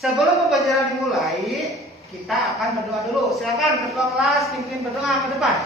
Sebelum pembelajaran dimulai, kita akan berdoa dulu. Silakan ketua kelas pimpin berdoa ke depan.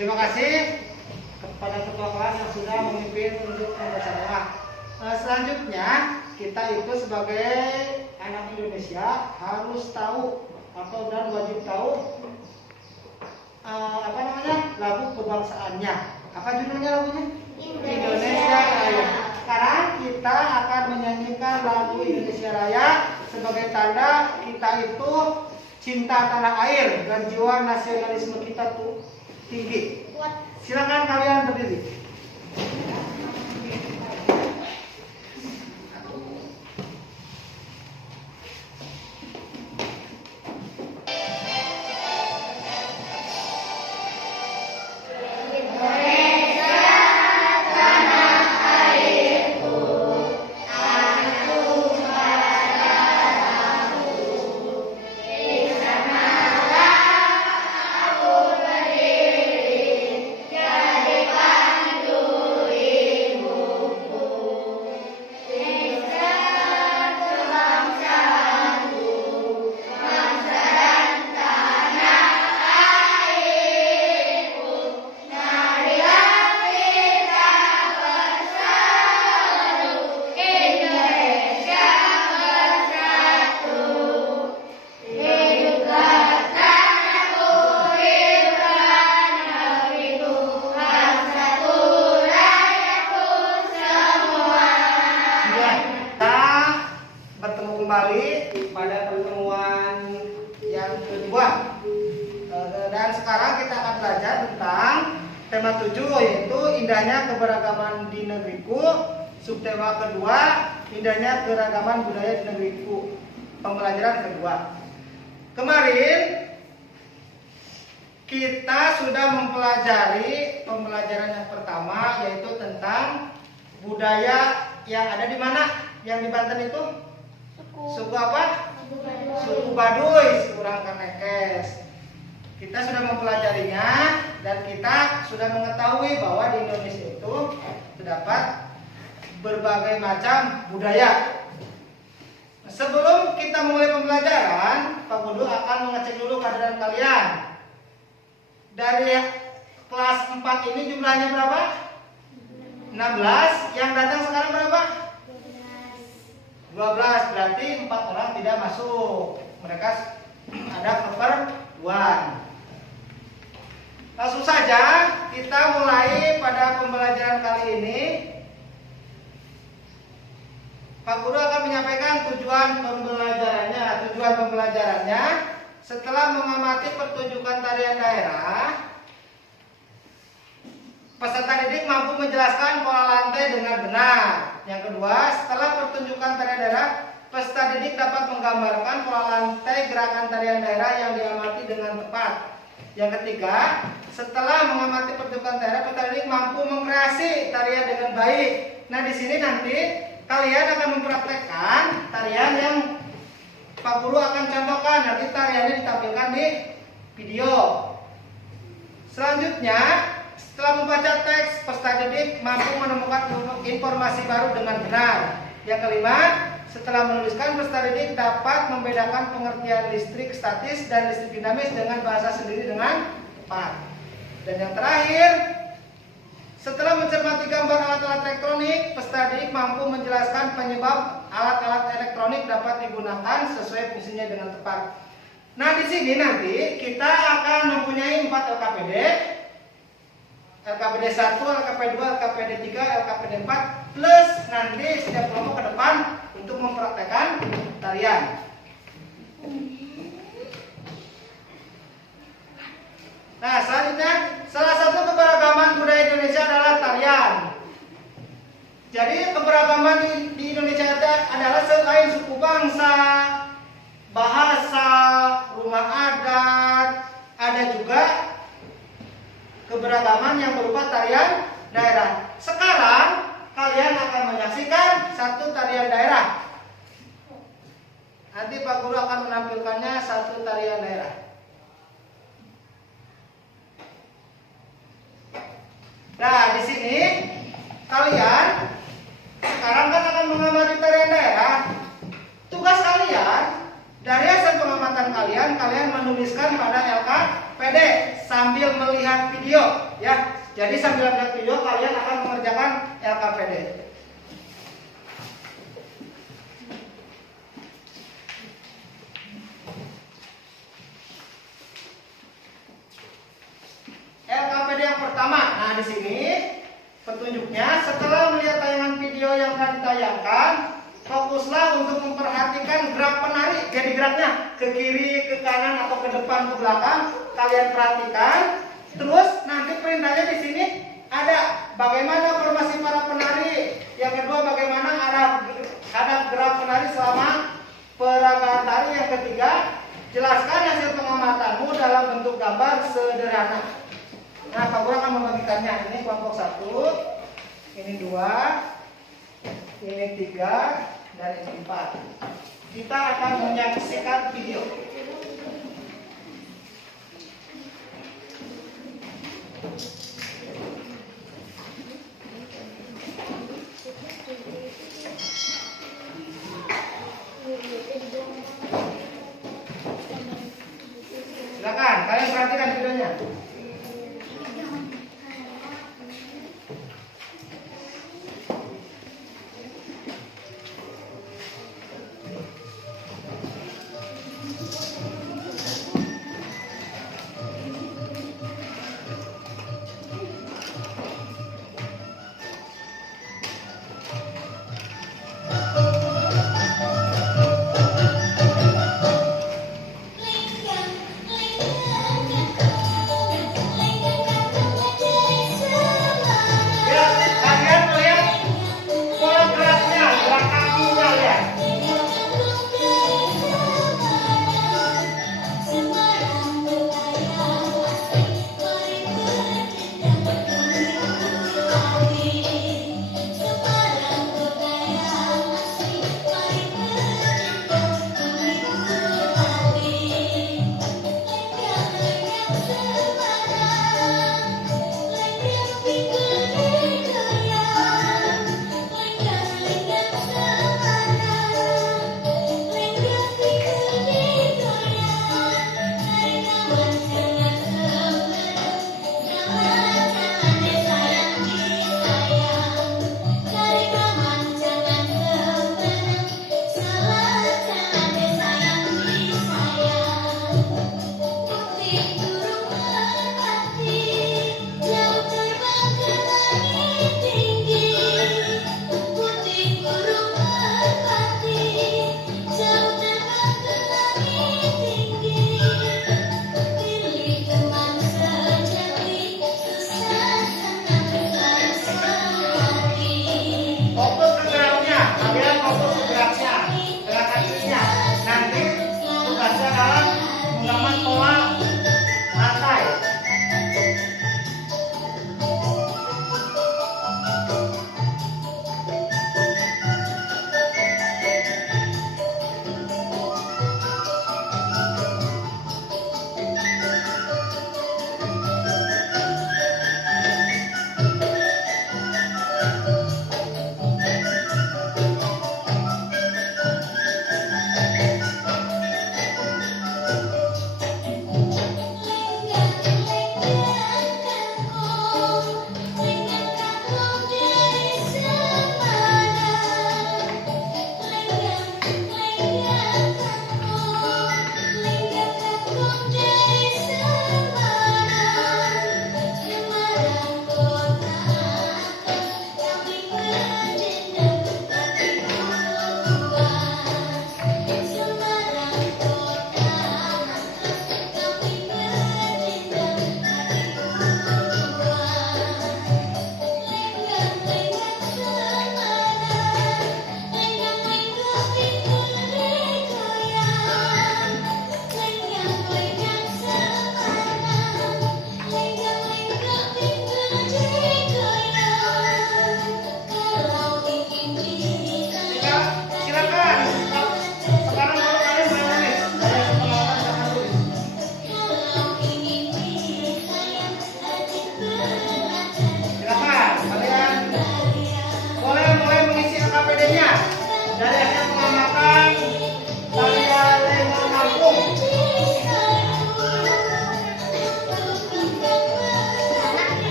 Terima kasih kepada ketua kelas yang sudah memimpin untuk membaca doa. Selanjutnya kita itu sebagai anak Indonesia harus tahu atau dan wajib tahu lagu kebangsaannya. Apa judulnya lagunya? Indonesia Raya. Sekarang kita akan menyanyikan lagu Indonesia Raya sebagai tanda kita itu cinta tanah air dan jiwa nasionalisme kita tuh tinggi. Silakan kalian berdiri. Kembali pada pertemuan yang kedua, dan sekarang kita akan belajar tentang tema 7, yaitu indahnya keberagaman di negeriku. Subtema kedua, indahnya keragaman budaya di negeriku. Pembelajaran kedua. Kemarin kita sudah mempelajari pembelajaran yang pertama, yaitu tentang budaya yang ada di mana? Yang di Banten itu? Suku apa? Suku Baduy, kurang Kanekes. Kita sudah mempelajarinya dan kita sudah mengetahui bahwa di Indonesia itu terdapat berbagai macam budaya. Sebelum kita mulai pembelajaran, Pak Guru akan mengecek dulu kehadiran kalian. Dari kelas 4 ini jumlahnya berapa? 16. Yang datang sekarang berapa? 12, berarti 4 orang tidak masuk. Mereka ada keperluan. Langsung saja kita mulai pada pembelajaran kali ini. Pak Guru akan menyampaikan tujuan pembelajarannya. Tujuan pembelajarannya setelah mengamati pertunjukan tarian daerah, peserta didik mampu menjelaskan pola lantai dengan benar. Yang kedua, setelah pertunjukan tarian daerah, peserta didik dapat menggambarkan pola lantai gerakan tarian daerah yang diamati dengan tepat. Yang ketiga, setelah mengamati pertunjukan daerah, peserta didik mampu mengkreasi tarian dengan baik. Nah, di sini nanti kalian akan mempraktekkan tarian yang Pak Guru akan contohkan. Nanti tariannya ditampilkan di video. Selanjutnya, setelah membaca teks, peserta didik mampu menemukan informasi baru dengan benar. Yang kelima, setelah menuliskan, peserta didik dapat membedakan pengertian listrik statis dan listrik dinamis dengan bahasa sendiri dengan tepat. Dan yang terakhir, mengamati gambar alat-alat elektronik, peserta didik mampu menjelaskan penyebab alat-alat elektronik dapat digunakan sesuai fungsinya dengan tepat. Nah, di sini nanti kita akan mempunyai 4 LKPD. LKPD 1, LKPD 2, LKPD 3, LKPD 4 plus nanti setiap kelompok ke depan untuk mempraktekkan tarian. Nah, selanjutnya salah satu keberagaman budaya Indonesia adalah tarian. Jadi keberagaman di Indonesia adalah selain suku bangsa, bahasa, rumah adat, ada juga keberagaman yang berupa tarian daerah. Sekarang kalian akan menyaksikan satu tarian daerah. Nanti Pak Guru akan menampilkannya satu tarian daerah. Nah, di sini kalian sekarang kan akan mengamati tarian daerah. Tugas kalian dari hasil pengamatan kalian menuliskan pada LKPD sambil melihat video, ya. Jadi sambil melihat video kalian akan mengerjakan LKPD. LKPD yang pertama. Nah, di sini petunjuknya setelah melihat tayangan video yang telah ditayangkan, fokuslah untuk memperhatikan gerak penari. Jadi geraknya ke kiri, ke kanan, atau ke depan, ke belakang. Kalian perhatikan. Terus nanti perintahnya di sini ada bagaimana formasi para penari. Yang kedua bagaimana arah gerak penari selama peragaan tari. Yang ketiga, jelaskan hasil pengamatanmu dalam bentuk gambar sederhana. Nah, Pak Guru akan membagikannya. Ini kelompok 1, ini 2, ini 3, dan ini 4. Kita akan menyaksikan video. Silakan, kalian perhatikan videonya.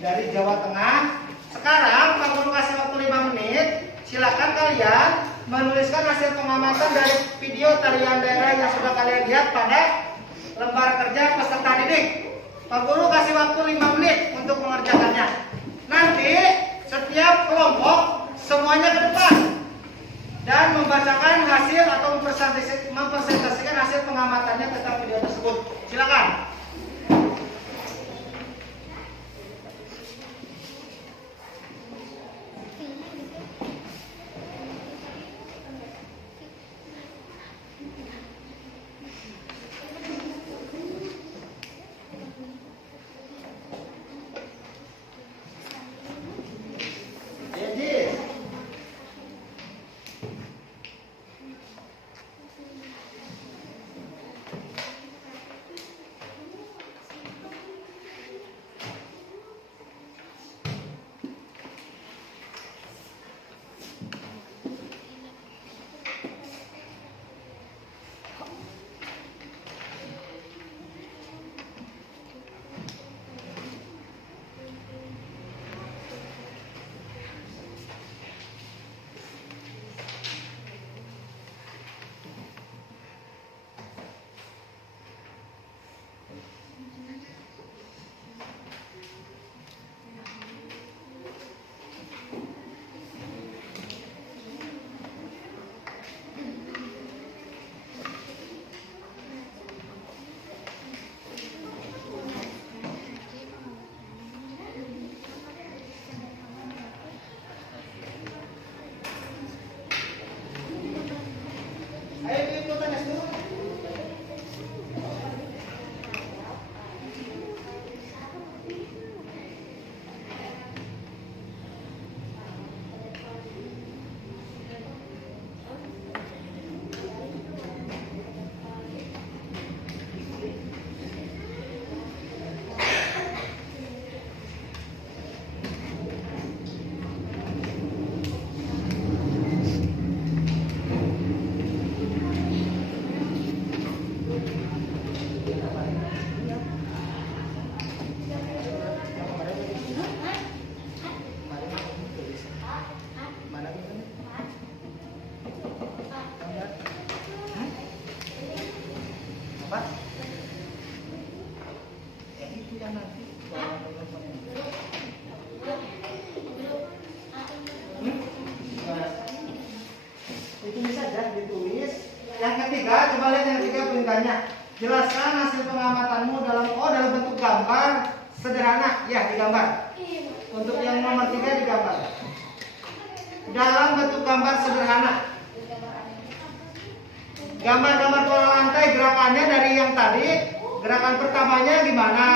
dari Jawa Tengah. Sekarang Pak Guru kasih waktu 5 menit. Silakan kalian menuliskan hasil pengamatan dari video tarian daerah yang sudah kalian lihat pada lembar kerja peserta didik. Pak Guru kasih waktu 5 menit untuk mengerjakannya. Nanti setiap kelompok semuanya ke depan dan membacakan hasil atau mempresentasikan hasil pengamatannya tentang video tersebut. Silakan. Yang ketiga, coba lihat yang ketiga perintahnya. Jelaskan hasil pengamatanmu dalam bentuk gambar sederhana. Ya, digambar. Untuk yang nomor 3 digambar. Dalam bentuk gambar sederhana. Gambar-gambar pola lantai gerakannya dari yang tadi. Gerakan pertamanya gimana?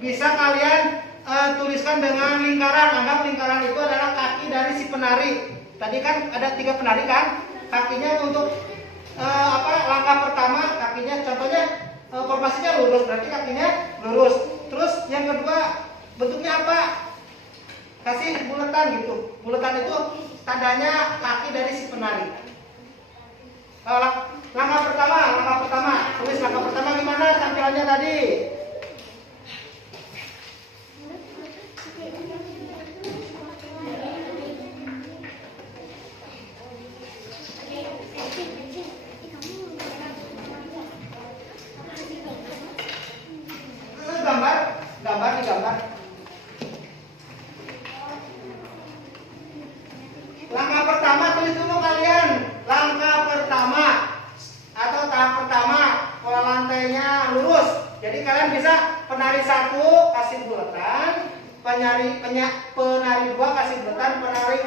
Bisa kalian tuliskan dengan lingkaran. Anggap lingkaran itu adalah kaki dari si penari. Tadi kan ada 3 penari kan? Kakinya untuk langkah pertama kakinya contohnya formasinya lurus, berarti kakinya lurus. Terus yang kedua bentuknya apa? Kasih bulatan gitu. Bulatan itu tandanya kaki dari si penari. Langkah pertama, tulis langkah pertama gimana tampilannya tadi? Gambar. Langkah pertama tulis dulu kalian. Langkah pertama atau tahap pertama pola lantainya lurus. Jadi kalian bisa penari 1 kasih bulatan, penari 2 kasih bulatan, penari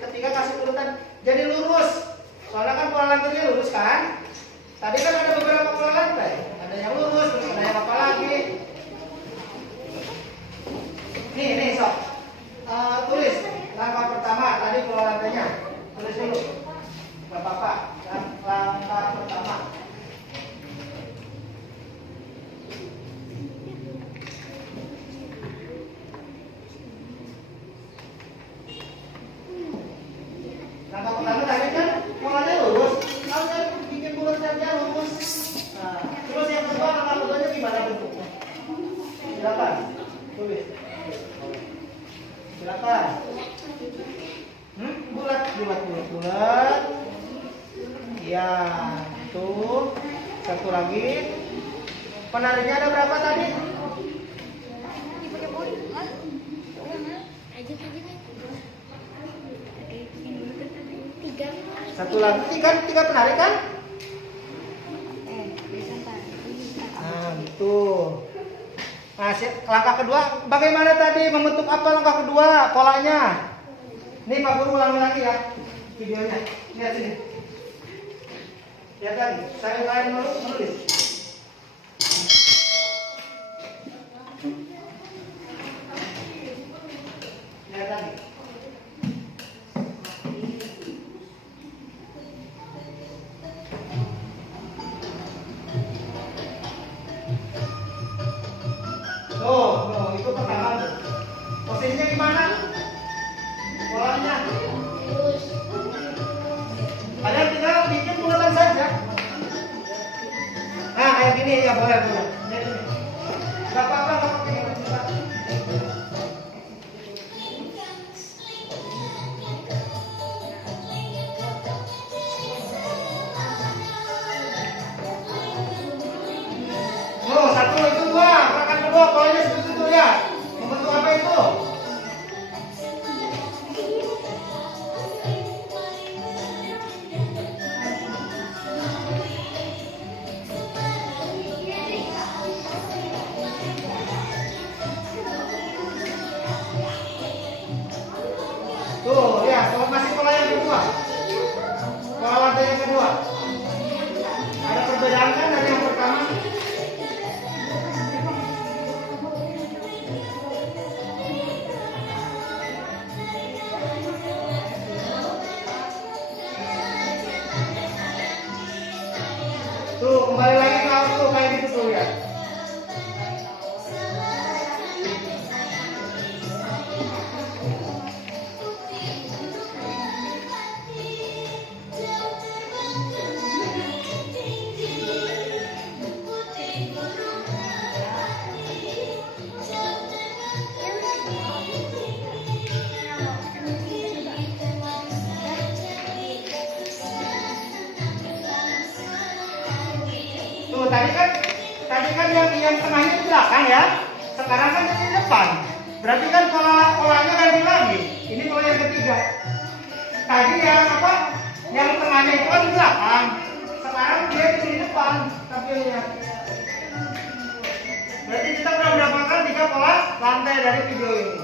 ketiga kasih bulatan. Jadi lurus. Soalnya kan pola lantainya lurus kan? Tadi kan ada beberapa pola lantai. Ada yang lurus, terus ada yang apa lagi? Nih sob, tulis langkah pertama tadi pola lantainya, tulis dulu, nggak apa-apa. Langkah pertama. Langkah pertama tadi kan polanya lurus, kalau saya bikin bulatannya lurus. Nah, terus yang kedua langkah keduanya gimana bentuknya? Silakan tulis. Silakan. Bulat, bulat, bulat, bulat. Ya, tuh. Satu lagi. Penarinya ada berapa tadi? Satu lagi, tiga penarik kan? Nah, gitu. Nah, langkah kedua, bagaimana tadi membentuk apa langkah kedua polanya? Nih Pak Guru ulangi lagi ya videonya. Lihat sini. Lihat lagi. Saya kalian menulis. Lihat lagi. Tuh, itu pertama tuh. Posisinya gimana? Polanya. Kalian tinggal bikin bulatan saja. Nah, kayak gini ya boleh. Gak apa-apa, gak pakai bulatan. Oh, satu itu dua, gerakan kedua, polanya seperti itu ya. Membentuk apa itu? Tuh, ya, masih pola yang kedua. Pola lantai yang kedua. Ada perbedaan kan dari yang pertama? Tuh, kembali lagi ke auto kayak gitu tuh ya. Tuh, tadi kan yang tengahnya di belakang ya. Sekarang kan di depan. Berarti kan polanya ganti lagi. Ini pola yang ketiga. Tadi yang apa? Yang tengahnya itu kan di belakang. Sekarang dia di depan tampilnya. Berarti kita udah mendapatkan 3 pola lantai dari video ini.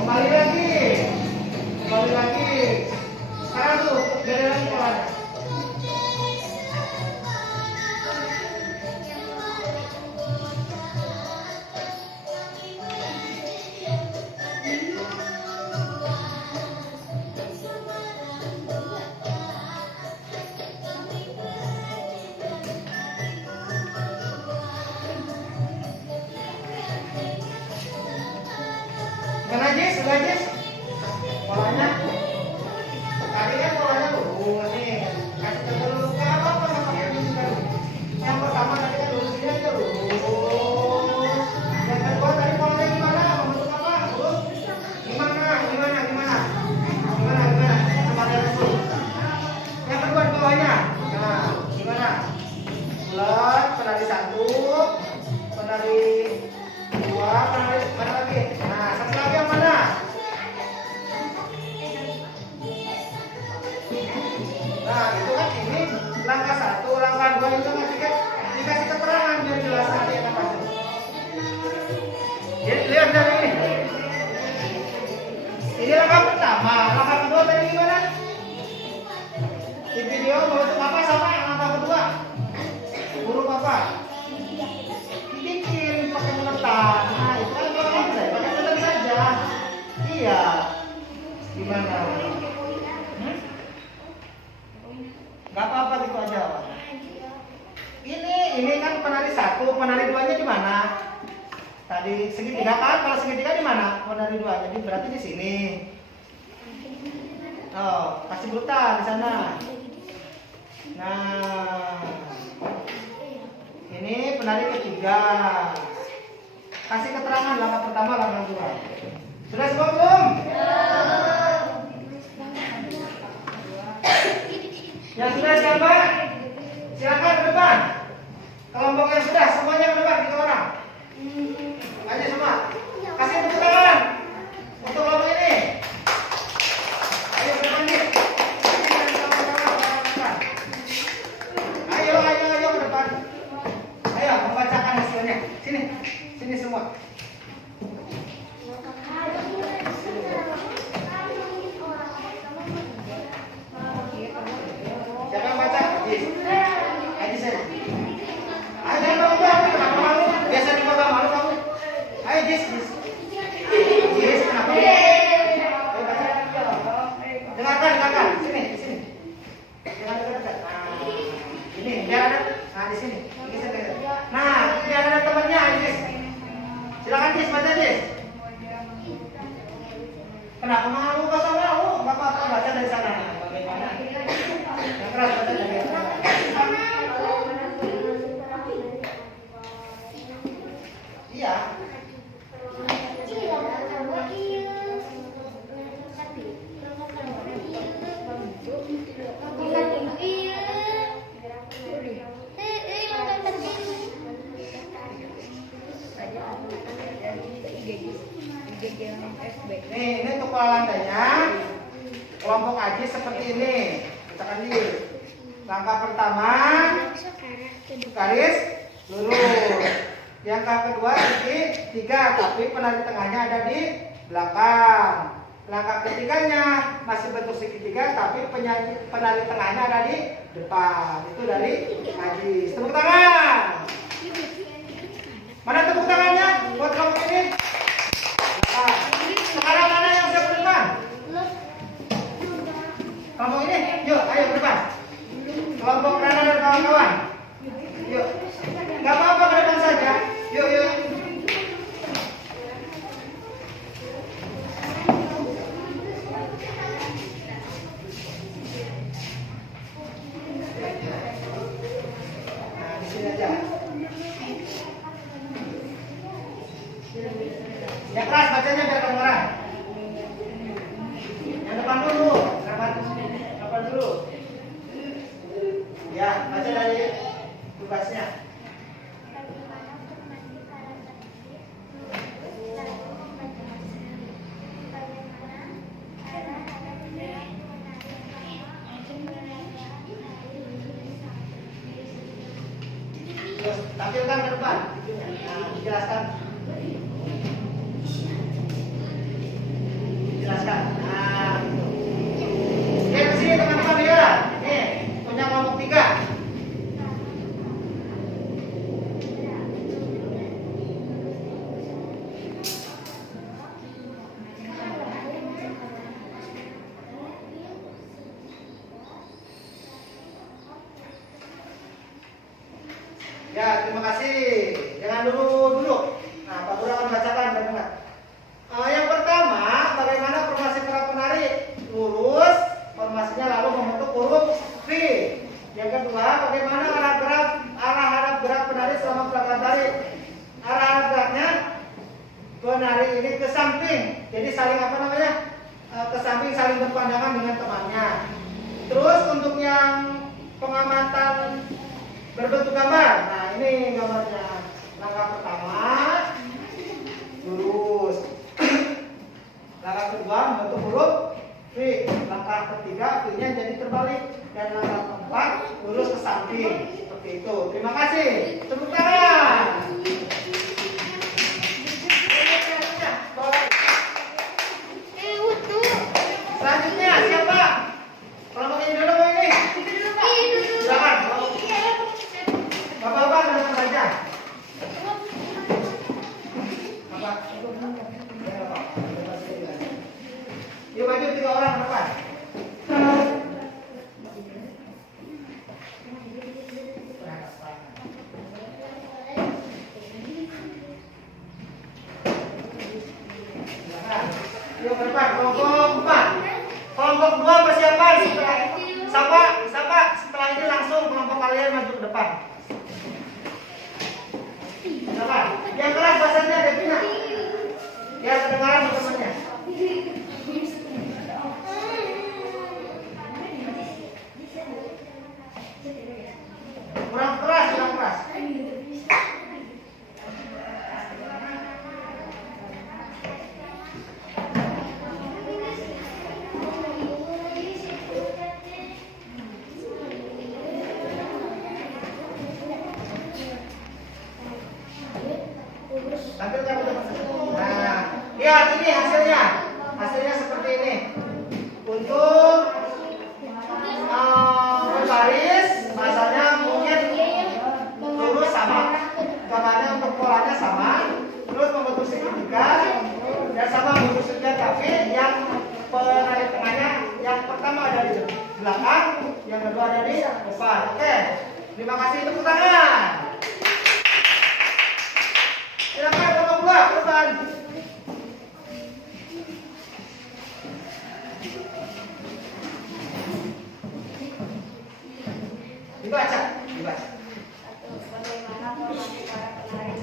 Kembali lagi. Sekarang tuh beda lagi polanya. Mana Jis? Sudah Jis? Polanya? Tadi kan polanya lurus nih. Kasih tahu dulu ke apa nggak pakai lurus kan? Yang pertama tadi kan lurus ini aja lurus. Yang kedua tadi polanya gimana? Membentuk apa? Lurus? Gimana? Kemarin itu. Yang kedua di bawahnya. Nah, gimana? Bulat, penari 1, penari 2, penari mana lagi? Nah, satu lagi yang mana? Nah, itu kan ini langkah 1, langkah 2 itu kan dikasih keterangan biar jelas nanti apa sih. Jadi lihat dari ini. Ini langkah pertama, langkah kedua tadi gimana? Di video membentuk apa sama yang langkah kedua? Huruf apa? Bikin pakai bulatan. Nah, itu kan kalau pakai bulatan saja. Iya. Gimana? Gak apa-apa gitu aja. Ini kan penari 1, penari 2-nya di mana? Tadi segitiga kan? Kalau segitiga di mana? Penari 2, jadi berarti di sini. Oh, kasih brutal di sana. Nah, ini penari ketiga. Kasih keterangan langkah pertama, langkah kedua. Sudah semua belum? Yang sudah siapa? Silakan ke depan. Kelompok yang sudah, semuanya ke depan, 3 orang. Ayo semua. Kasih tepuk tangan untuk kelompok ini. Ayo ke depan nih. Ayo ke depan. Ayo membacakan hasilnya. Sini semua. Siapa yang baca? Ayo sini. Ayo jangan malu, kenapa malu? Biasa juga malu kamu. Ayo Jis. Jis, kenapa? Ayo baca. Dengarkan. Sini. Jangan dekat. Nah, ini biar ada. Nah, di sini. Nah, biar ada temannya, Jis. Silakan Jis, baca Jis. Kenapa malu? Gak usah malu. Gak apa-apa, baca dari sana. Bagaimana? Yang keras baca dari sana. Iya. Nih, ini untuk pola landainya. Kelompok Aji seperti ini. Kita lihat. Langkah pertama, garis lurus. Yang kedua segitiga, tapi penari tengahnya ada di belakang. Langkah ketiganya masih bentuk segitiga, tapi penari tengahnya ada di depan. Itu dari Aji. Tepuk tangan. Mana tepuk tangannya buat kelompok ini? Nah, sekarang mana yang siap ke depan? Kelompok ini, yuk, ayo ke depan. Kelompok Rana dan kawan-kawan. Yuk, nggak apa-apa ke depan saja. Yuk. Nah, di sini aja. Yang keras bacanya biar kedengaran. Yang depan dulu. Depan dulu. Ya, baca dari tugasnya. Terus tampilkan ke depan. Nah, dijelaskan. Nah, lihat ke sini teman-teman ya. Nih, punya kelompok 3. Ya, terima kasih. Jangan duduk. Nah, Pak Guru akan bacakan teman-teman. Yang pertama, bagaimana formasi para penari lurus, formasinya lalu membentuk huruf V. Yang kedua, bagaimana arah gerak penari selama pelakon tari. Arah geraknya penari ini ke samping, jadi saling ke samping, saling berpandangan dengan temannya. Terus untuk yang pengamatan berbentuk gambar, nah ini gambarnya. Langkah pertama lurus. Langkah kedua membentuk huruf V. Langkah ketiga V-nya jadi terbalik. Dan langkah keempat lurus ke samping. Seperti itu. Terima kasih. Tepuk tangan. Selanjutnya siapa? Kelompok ini dulu ini. Silakan. Bapak-bapak datang saja. Yuk maju 3 orang ke depan. silakan setelah ini langsung kelompok kalian maju ke depan. Silakan. Yang keras bahasanya Devina. Ya, kedengaran teman-temannya. Kurang keras. Tampilkan teman-teman. Nah, lihat ini hasilnya. Hasilnya seperti ini. Untuk berbaris, bahasanya mungkin lurus sama. Caranya untuk polanya sama. Terus membentuk segitiga dan sama bentuk segitiga, tapi yang penarik tengahnya yang pertama ada di belakang, yang kedua ada di depan. Oke. Terima kasih, tepuk tangan. Silakan bawa buah ke depan. Dibaca. Bagaimana formasi para penari?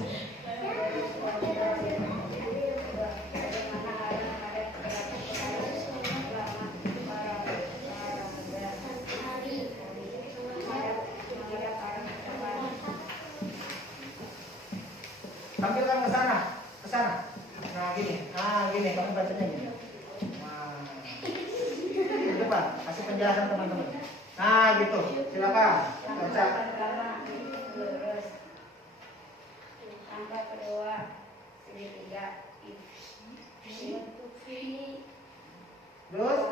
Bagaimana ada tampilkan ke sana. Nah gini, kamu bacanya gini. Nah, di depan, kasih penjelasan teman-teman. Nah gitu, silakan baca. lurus. Angka kedua segitiga. Bentuk V. Terus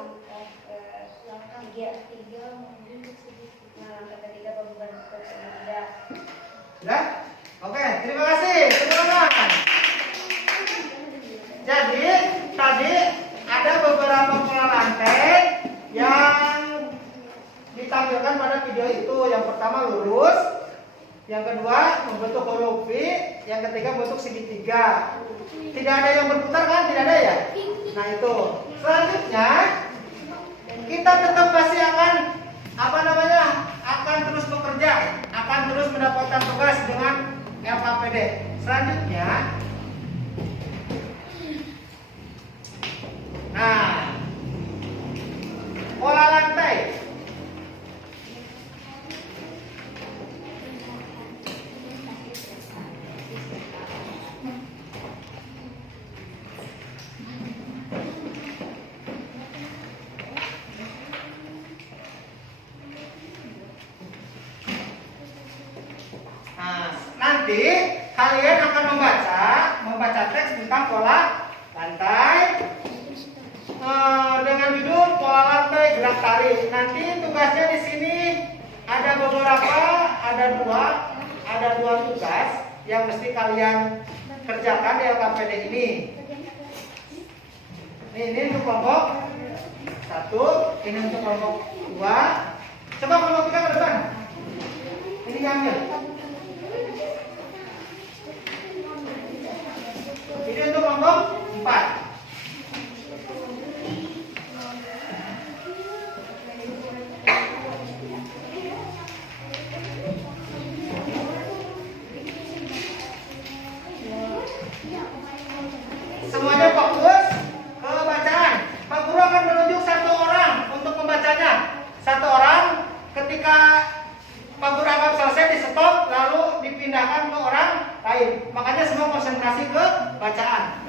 Langkah tiga membentuk segitiga. Langkah ketiga membentuk segitiga. sudah? Oke, terima kasih teman-teman. Jadi tadi ada beberapa pola lantai yang ditampilkan pada video itu. Yang pertama lurus, yang kedua membentuk huruf V, yang ketiga bentuk segitiga. Tidak ada yang berputar kan? Tidak ada ya? Nah itu. Selanjutnya kita tetap pasti akan akan terus bekerja, akan terus mendapatkan tugas dengan LKPD. Selanjutnya, nah, pola lantai. Nah, nanti kalian akan membaca teks tentang pola lantai dengan judul pola lantai gerak tarik. Nanti tugasnya di sini ada dua tugas yang mesti kalian kerjakan di LKPD ini. Ini untuk kelompok 1, ini untuk kelompok 2. Coba kelompok 3 ke depan. Ini diambil. Ini untuk kelompok 4. Semuanya fokus ke bacaan. Pak Guru akan menunjuk satu orang untuk membacanya. Satu orang, ketika Pak Guru anggap selesai di stop, lalu dipindahkan ke orang lain. Makanya semua konsentrasi ke bacaan.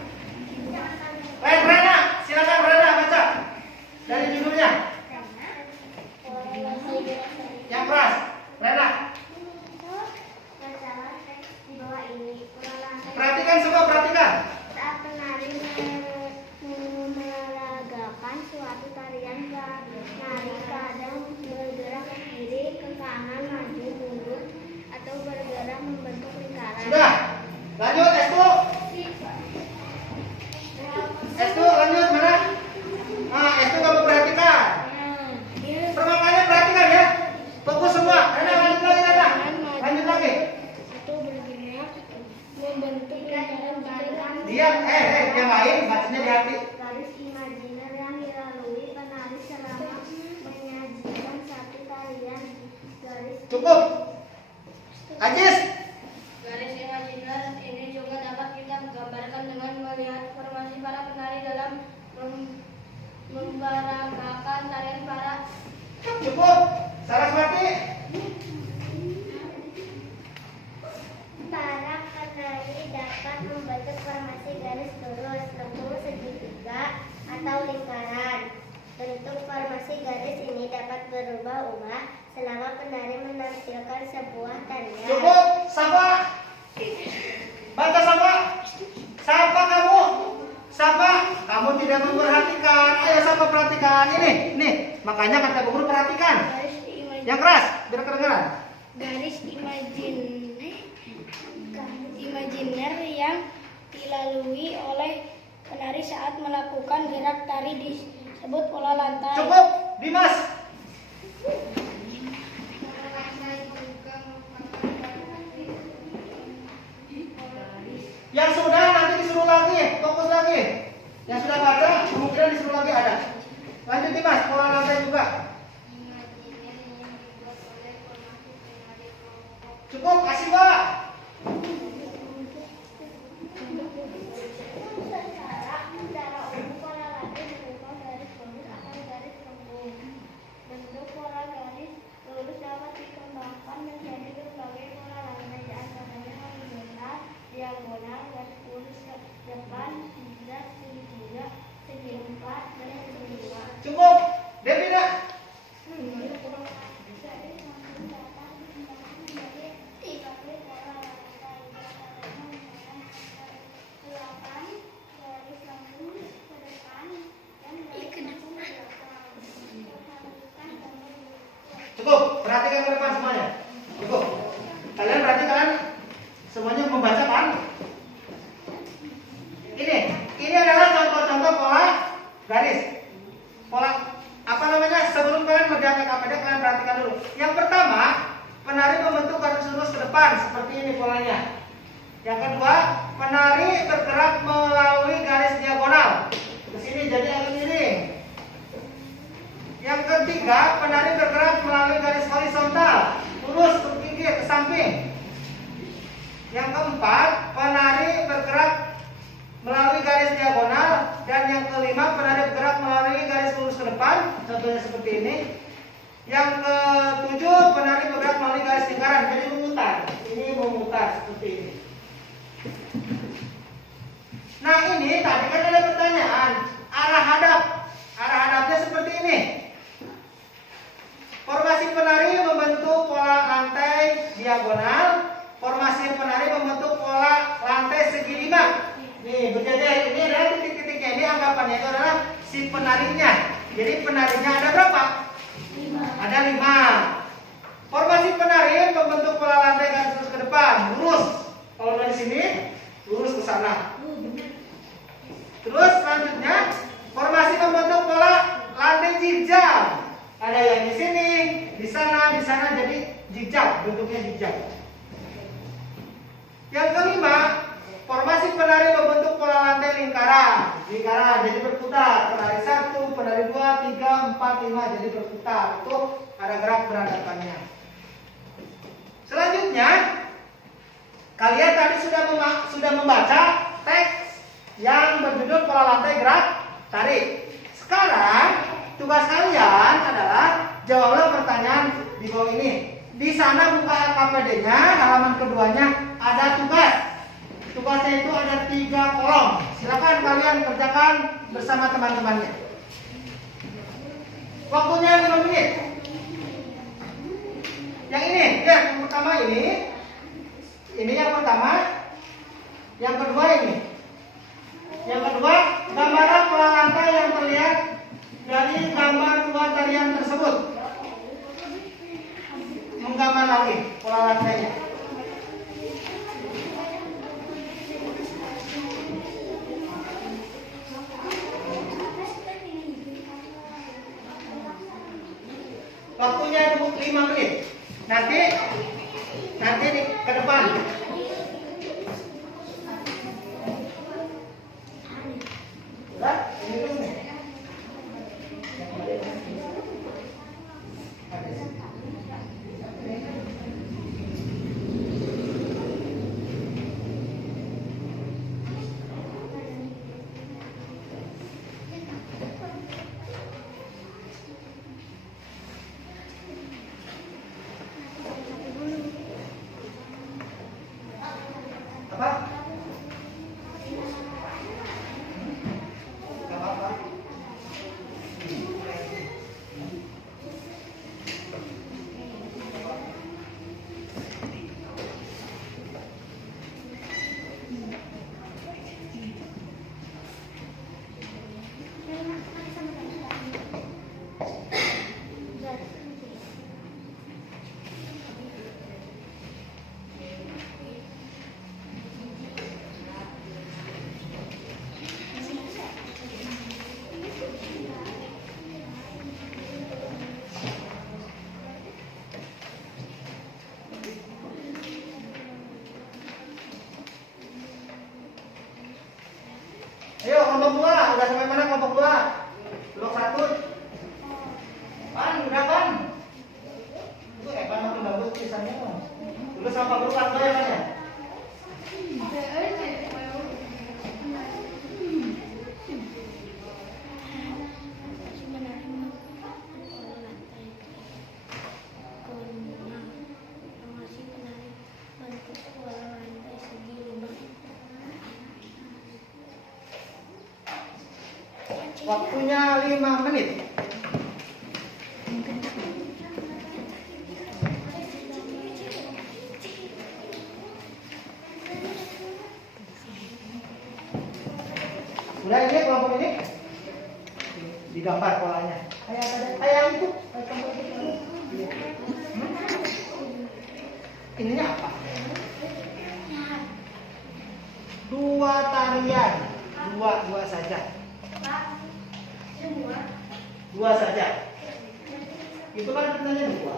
Cukup. Ajis. Garis imajiner ini juga dapat kita gambarkan dengan melihat formasi para penari dalam membaragakan tarian para. Cukup. Saraswati. Para penari dapat membentuk formasi garis lurus, lengkung, segitiga, atau lingkaran. Bentuk formasi garis ini dapat berubah-ubah selama penari menampilkan sebuah tarian. Cukup. Sapa. Baca Sapa. Sapa kamu. Sapa. Kamu tidak memperhatikan. Ayo Sapa perhatikan ini. Nih, makanya kata guru perhatikan. Yang keras, biar kedengaran. Garis imajiner yang dilalui oleh penari saat melakukan gerak tari disebut pola lantai. Cukup. Dimas. Yang sudah nanti disuruh lagi, fokus lagi. Yang sudah baca kemungkinan disuruh lagi ada. Lanjut Dimas, pola lantai juga. Cukup, kasih Pak. Secara umum pola lantai berupa garis lurus atau garis lengkung. Bentuk pola garis lurus dapat dikembangkan menjadi berbagai pola lantai, di antaranya horizontal, diagonal, garis lurus ke depan, zigzag, segitiga, segi empat, dan segi dua. Cukup. Devina. Garis lengkung dapat dikembangkan menjadi berbagai pola lantai, di antaranya horizontal, delapan, garis lengkung ke depan, dan garis lengkung ke belakang. Berhalukan dan berbentuk. Cukup. Perhatikan ke depan semuanya. Cukup. Kalian perhatikan semuanya membaca kan? Ini adalah contoh-contoh pola garis. Pola apa namanya? Sebelum kalian mengerjakan APD, kalian perhatikan dulu. Yang pertama, penari membentuk garis lurus ke depan seperti ini polanya. Yang kedua, penari bergerak melalui garis diagonal ke sini jadi agak miring. Yang ketiga, penari bergerak melalui garis horizontal, lurus ke pinggir ke samping. Yang keempat, penari bergerak melalui garis diagonal, dan yang kelima, penari bergerak melalui garis lurus ke depan, contohnya seperti ini. Yang ketujuh, penari bergerak melalui garis lingkaran, jadi memutar. Ini memutar seperti ini. Nah ini tadi kan ada pertanyaan arah hadap. Arah hadapnya seperti ini. Formasi penari membentuk pola lantai diagonal. Formasi penari membentuk pola lantai segi 5. Nih berjajar, ini adalah titik-titiknya. Ini anggapannya itu adalah si penarinya. Jadi penarinya ada berapa? 5. Ada 5. Formasi penari membentuk pola lantai garis lurus ke depan, lurus. Kalau dari sini lurus ke sana. Terus selanjutnya formasi membentuk pola lantai zigzag. Ada yang di sini, di sana, jadi zigzag, bentuknya zigzag. Yang kelima, formasi penari membentuk pola lantai lingkaran, jadi berputar. Penari 1, penari 2, 3, 4, 5 jadi berputar. Itu ada gerak berhadapannya. Selanjutnya, kalian tadi sudah membaca teks yang berjudul pola lantai gerak tarik. Sekarang tugas kalian adalah jawablah pertanyaan di bawah ini. Di sana buka KPD-nya, halaman keduanya ada tugas. Tugasnya itu ada 3 kolom. Silakan kalian kerjakan bersama teman-temannya. Waktunya 5 menit. Yang ini, ya, yang pertama ini. Ini yang pertama. Yang kedua ini. Yang kedua, gambaran pola lantai yang terlihat dari gambar 2 tarian tersebut. Menggambar lagi pola lantainya. Waktunya 5 menit. Nanti ke depan. Udah, ini dulu nih. Yang Waktunya 5 menit. Udah ini kelompok ini digambar polanya. Kayak itu. Iya. Ininya apa? Dua tarian. Dua saja. Dua saja. Itu kan katanya dua.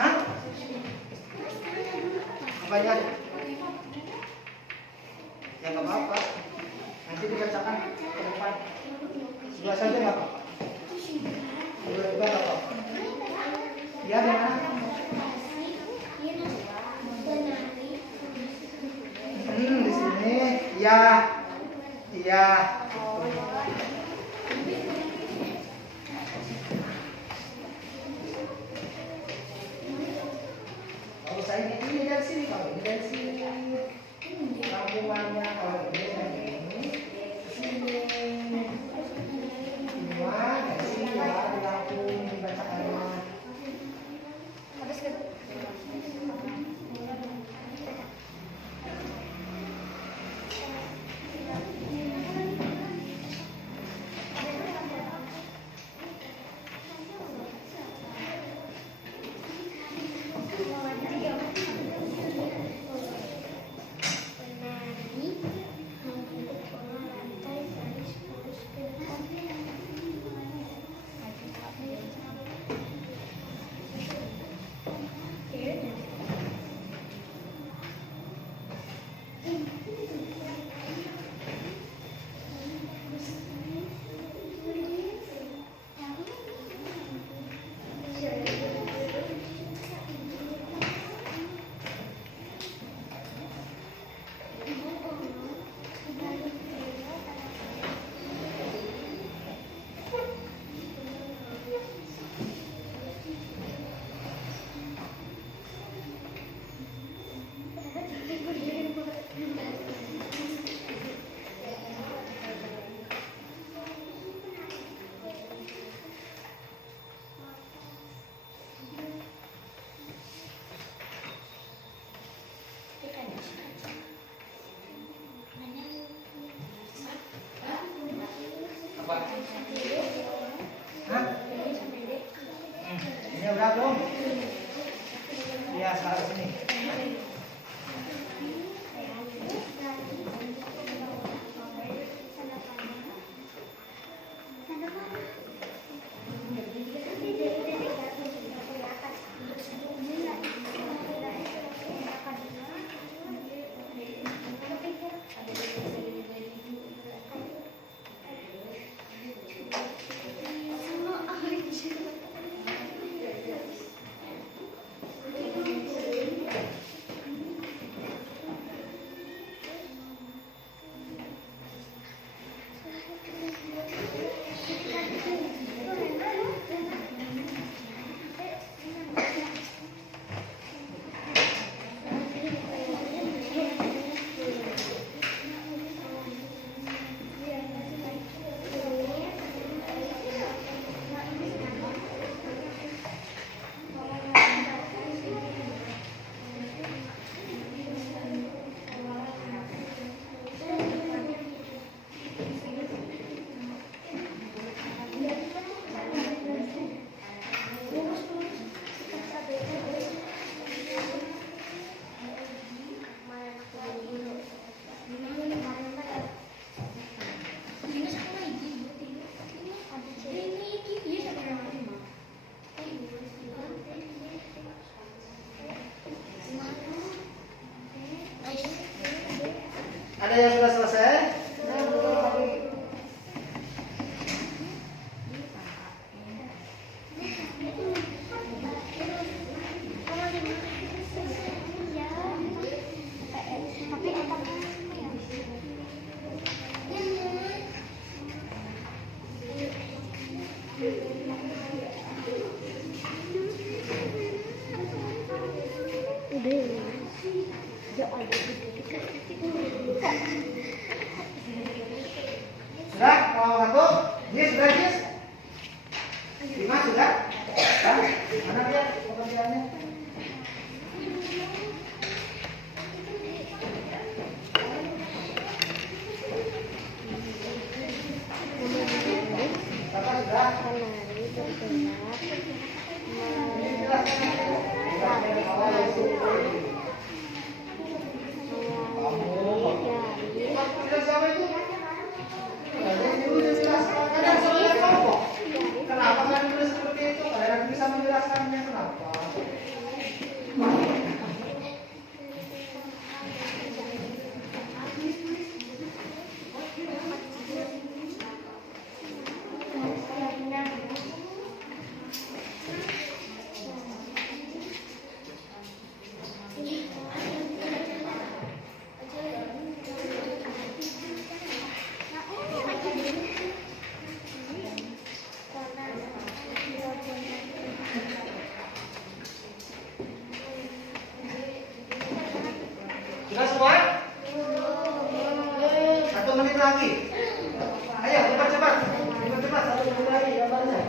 Hah? Apanya? Ya nggak apa-apa. Nanti dibacakan ke depan. Dua saja nggak apa-apa. Dua juga nggak apa-apa. Ya benar. Di sini. Ya. Iya. Kalau saya ini dari sini, kalau ini dari sini. Rangkumannya kalau ini dari ini ke sini. Semua dari sini ya, dirangkum, dibacakannya. Habis ke Apa? Hah? Ini udah belum? Iya, sekarang sini. Ada yang sudah selesai? Udah. Ya ada. menit lagi. Ayo cepat. 1 menit lagi gambarnya.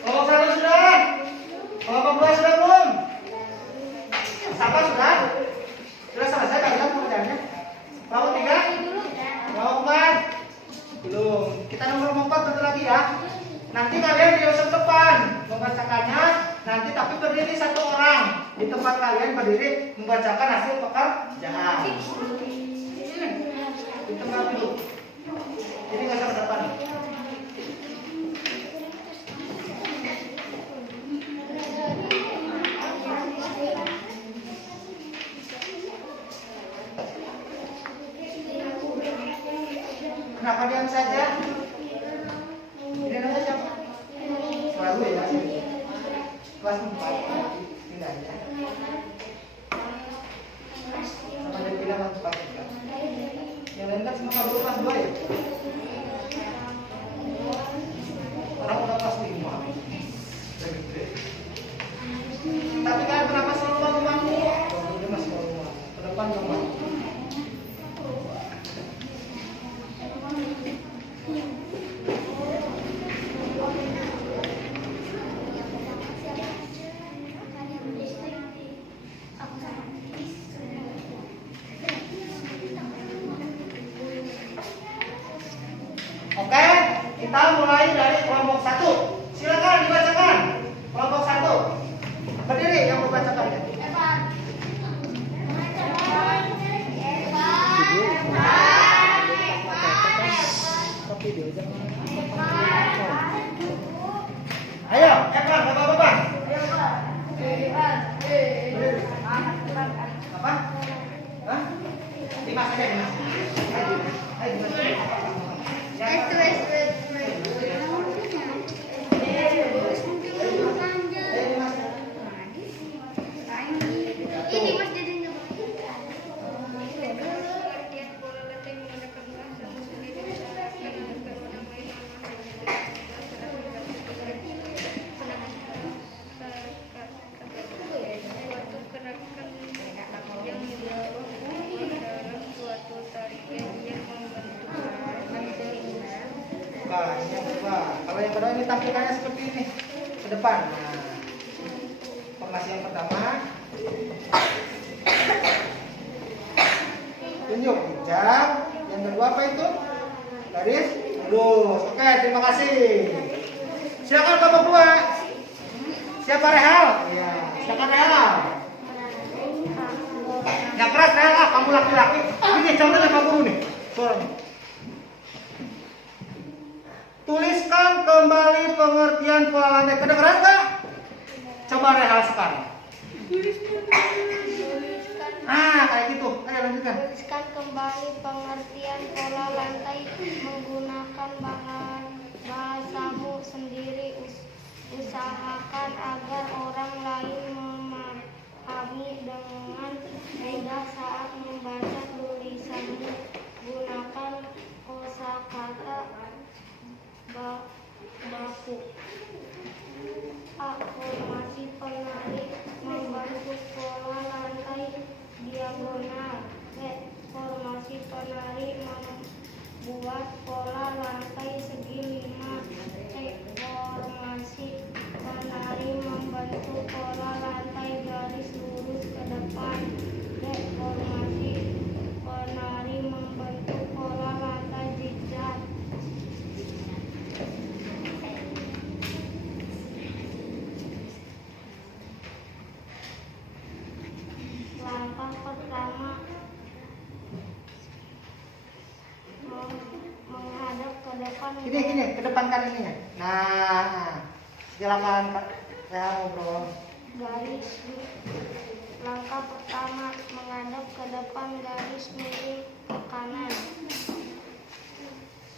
Kelompok 1 sudah? Kelompok 2 sudah belum? Sapa sudah? Sudah selesai kalian pengerjaannya? Kelompok 3? Kelompok 4? Belum. Kita nomor 4 bentar lagi ya. Nanti kalian di usul depan membacakannya. Nanti tapi berdiri 1 orang di tempat kalian berdiri membacakan hasil pekerjaan. Di tempat dulu. Jadi nggak usah ke depan. Kenapa diam saja? Ini namanya siapa? Selalu ya. Kelas 4. Pindah ya. Sama dia pindah kelas 4 juga. Yang lain kan semua baru kelas 2 ya. Orang udah kelas 5. Tapi kan kenapa selalu malu-malu? Dia masih malu-malu. Ke depan nggak malu. Oke, kita mulai dari kelompok 1. Silakan dibacakan. Kelompok 1. Berdiri yang membacakan ya. Ayo, Evan, Bapak. Apa? Hah? Dimas aja, Dimas. Ayo, Dimas. Ini Mas jadi Yang kedua. Kalau yang kedua ini tampilannya seperti ini ke depan. Nah, formasi yang pertama tunjuk jam. Yang kedua apa itu? Garis lurus. Oke, terima kasih. Silakan kelompok 2. Siapa Rehal? Iya, silakan Rehal. Yang keras Rehal, kamu laki-laki. Ini contohnya Pak Guru nih. Suaranya. Tuliskan kembali pengertian pola lantai. Kedengeran nggak? Coba Rehal sekarang. Kayak gitu. Ayo lanjutkan. Tuliskan kembali pengertian pola lantai menggunakan bahasamu sendiri. Usahakan agar orang lain memahami dengan mudah saat membaca tulisanmu. Gunakan kosakata baku. Formasi penari membentuk pola lantai diagonal. Formasi penari membuat pola lantai segi 5. Formasi penari membentuk pola lantai garis lurus ke depan. Formasi penari membentuk pola lantai zigzag. Langkah pertama, menghadap ke depan. Gini, kedepankan ininya. Nah, silakan Pak. Saya ngobrol. Garis. Langkah pertama, menghadap ke depan, garis miring ke kanan.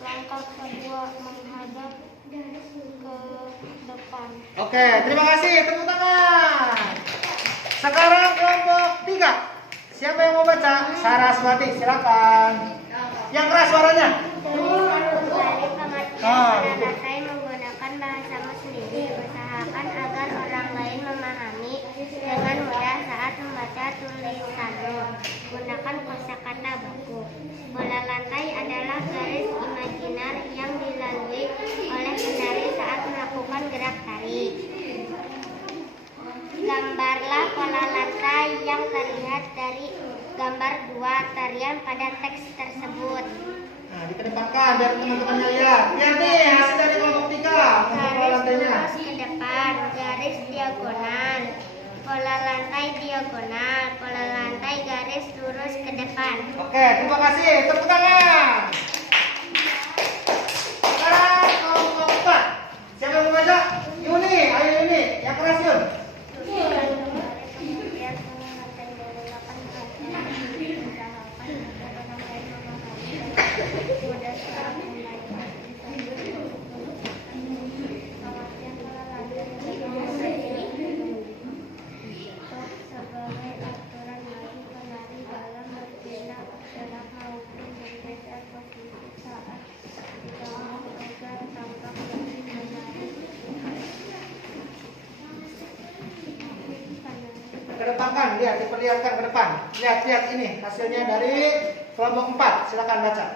Langkah kedua, menghadap ke depan. Oke, terima kasih. Tepuk tangan. Sekarang kelompok 3. Siapa yang mau baca? Saraswati, silakan. Yang keras suaranya. Dari pengertian pada lantai menggunakan bahasamu sendiri. Usahakan agar orang lain memahami dengan mudah saat membaca tulisanmu. Gunakan kosakata baku. Bola lantai adalah garis imajiner yang dilalui oleh penari saat melakukan gerak tari. Gambarlah pola lantai yang terlihat dari gambar 2 tarian pada teks tersebut. Nah, dikedepankan biar teman-temannya lihat. Lihat nih hasil dari kelompok 3 untuk pola Garis lantainya. lurus ke depan, garis diagonal, pola lantai diagonal, pola lantai garis lurus ke depan. Oke, terima kasih. Tepuk tangan. Sekarang kelompok 4. Siapa yang mau baca? Yuni, ayo Yuni. Yang keras Yun. Kemudian pengertian menggunakan bahasa yang usahakan agar orang lain memahami dan mudah saat membaca tulisan. Pengertian pola lantai sebagai aturan bagi penari dalam bergerak gerak maupun bergeser posisi saat dibangun agar tampak lebih menarik. Kedepankan, lihat, diperlihatkan ke depan. Lihat ini hasilnya dari kelompok 4. Silakan baca.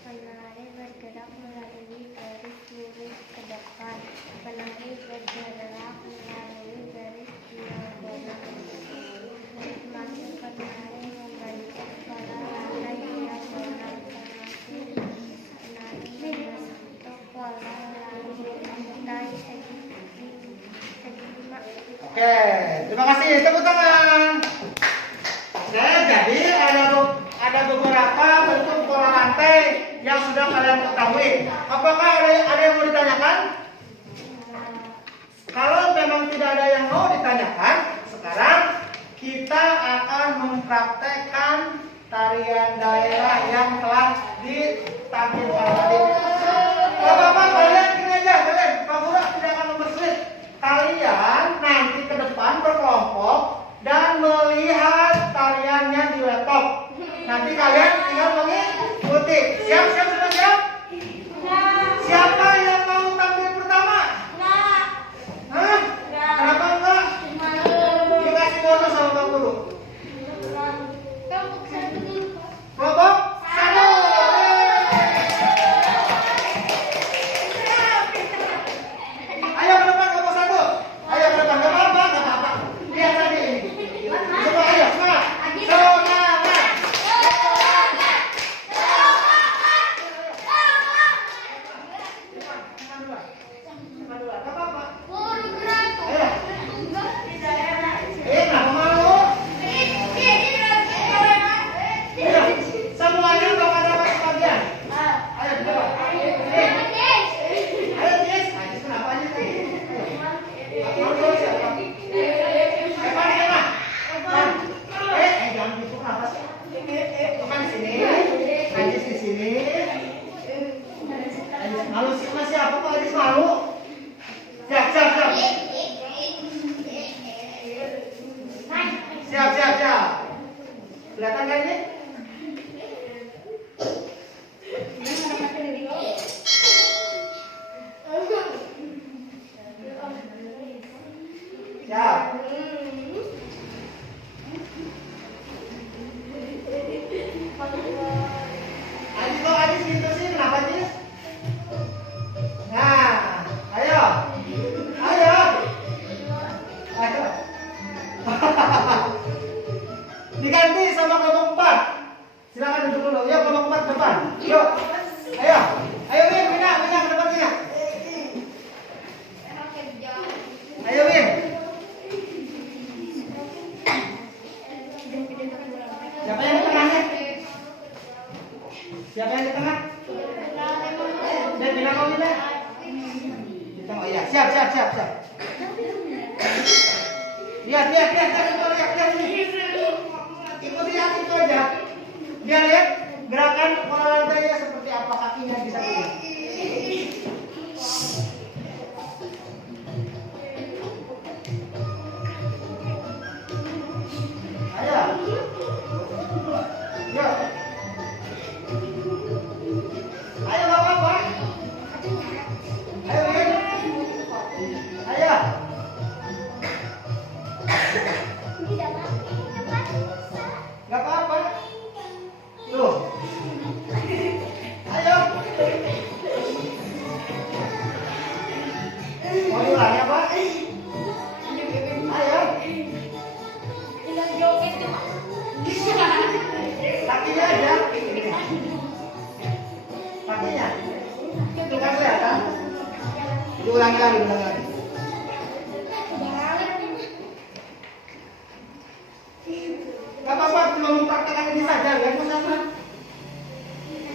Penari bergerak melalui garis lurus ke depan. Penari bergerak melalui garis diagonal. Masing penari membentuk pola lantai diagonal. Termasuk penari membentuk pola lantai segi 5. Oke, terima kasih. Tepuk tangan. Nah, jadi ada beberapa bentuk pola lantai yang sudah kalian ketahui. Apakah ada yang mau ditanyakan? Kalau memang tidak ada yang mau ditanyakan, sekarang kita akan mempraktekkan tarian daerah yang telah ditampilkan tadi. Bapak-bapak, kalian gini aja, Pak Guru tidak akan mempersulit. Kalian nanti ke depan berkelompok dan melihat tariannya di laptop. Nanti kalian tinggal mengikuti. Siap? Sudah siap? Siapa yang mau tampil pertama? Hah? Kenapa enggak? Dikasih bonus sama Pak Guru. Kelompok 1. Ayo ke depan kelompok 1. Ayo ke depan, enggak apa-apa. Lihat tadi. Coba ayo, semangat. Semangat. Depan dulu. Enggak apa-apa. Ayo. Kenapa malu? Ayo, semuanya bakal dapat sebagian. Ayo, ke depan. Ayo, Jis. Jis kenapa aja tadi? Jangan gitu, kenapa sih? Bukan di sini. Ajis di sini. Ajis malu sih sama siapa kok Ajis malu? Siap. Siap. Kelihatan kan ini? Siap. Ajis gitu sih, kenapa Ajis? Nah, ayo. Diganti sama kelompok 4. Silakan duduk dulu. Ya, kelompok 4 depan. Yuk. Ayo Win, pindah ke depan pindah. Ayo Win. Siapa yang di tengahnya? Siapa yang di tengah? Dan pindah kau pindah. Di tengah. Iya, siap. Lihat ini. Ikuti itu aja. Dia lihat gerakan pola lantainya seperti apa, kakinya bisa lihat. Ayo, Win. Ayo. Gak apa-apa. Tuh. Ayo. Mau diulangi apa? Ayo. Kakinya aja. Kakinya. Itu kan kelihatan. Diulangi lagi, ulangi lagi. Gak apa-apa, belum mempraktekkan ini saja, lihat sama.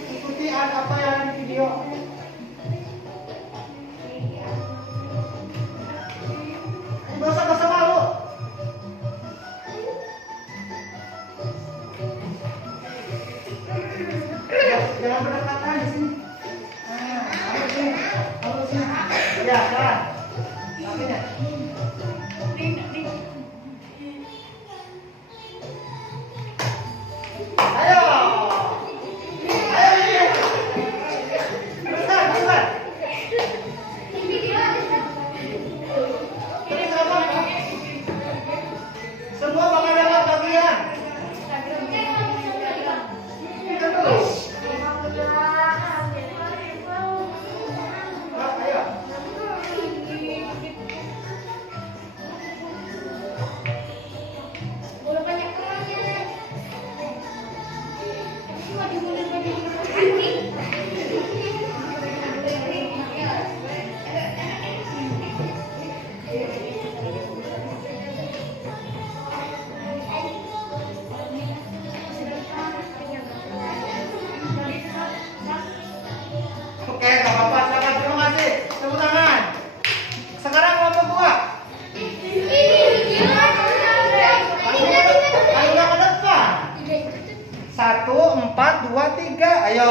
Ikuti apa yang di video. Gak usah malu. Jangan berdekatan di sini. Kamu sini, kamu sini. Ya, jalan. Kakinya. Ayo. Ayo, Win. Terusan, terusan. Terus apa? Semua bakal dapat bagian. Terus. Ayo. Oke, gak apa-apa. Silakan, terima kasih. Tepuk tangan. Sekarang kelompok dua. Ayo ke depan. 1, 4, 2, 3. Ayo,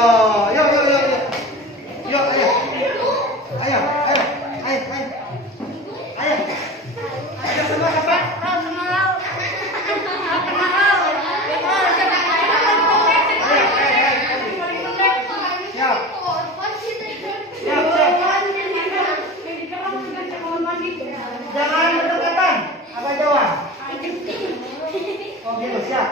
yuk, yuk, yuk, yuk. Yuk, ayo. Ayo, ayo, ayo, ayo. Ayo. Ayo semua cepat. Siap. Siap, siap. Jangan berdekatan. Apa jawab? Oh gitu, siap.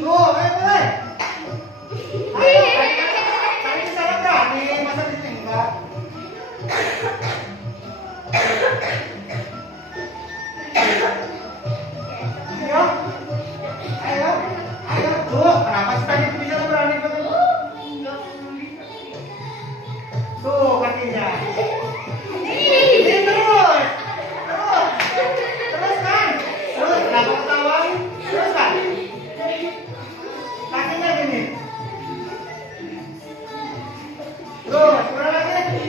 Tuh, ayo mulai. Ayo, tadi saya berani, masa di sini enggak? Ayo, ayo, ayo. Tuh, kenapa sih tadi bisa berani betul? Tuh, kakinya. Ini terus, terus kan? Terus, kenapa ketawa? Terus kan? Kakinya gini. Terus, berapa lagi?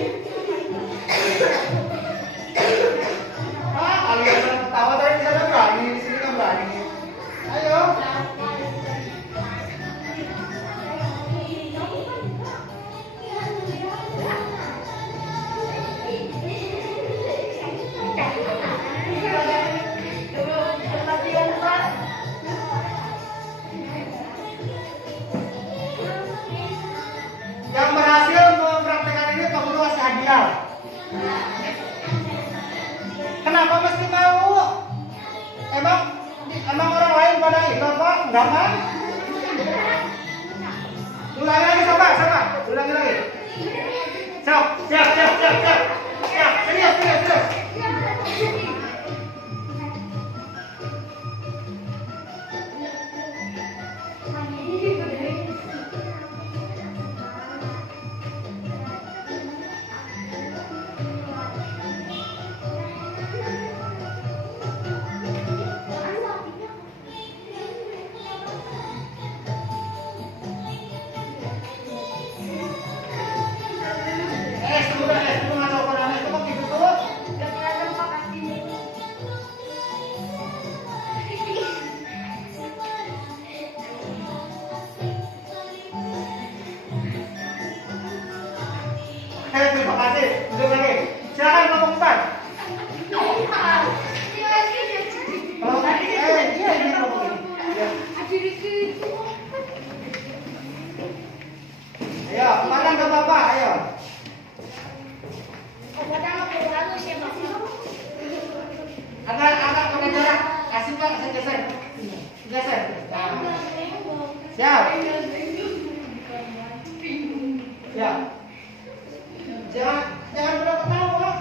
Kalian ketawa tadi di sana berani, di sini kan berani. Ayo. Yang berhasil mempraktekkan ini kamu tuh kasih hadiah. Kenapa mesti mau? Emang orang lain pada itu apa? Enggak kan? Ulangi lagi sama. Ulangi lagi. Siap. Siap. Serius. Sebelum nggak tahu apa namanya itu kok gitu tuh. geser. Geser. Nah. Siap. Siap. Jangan pernah ketawa.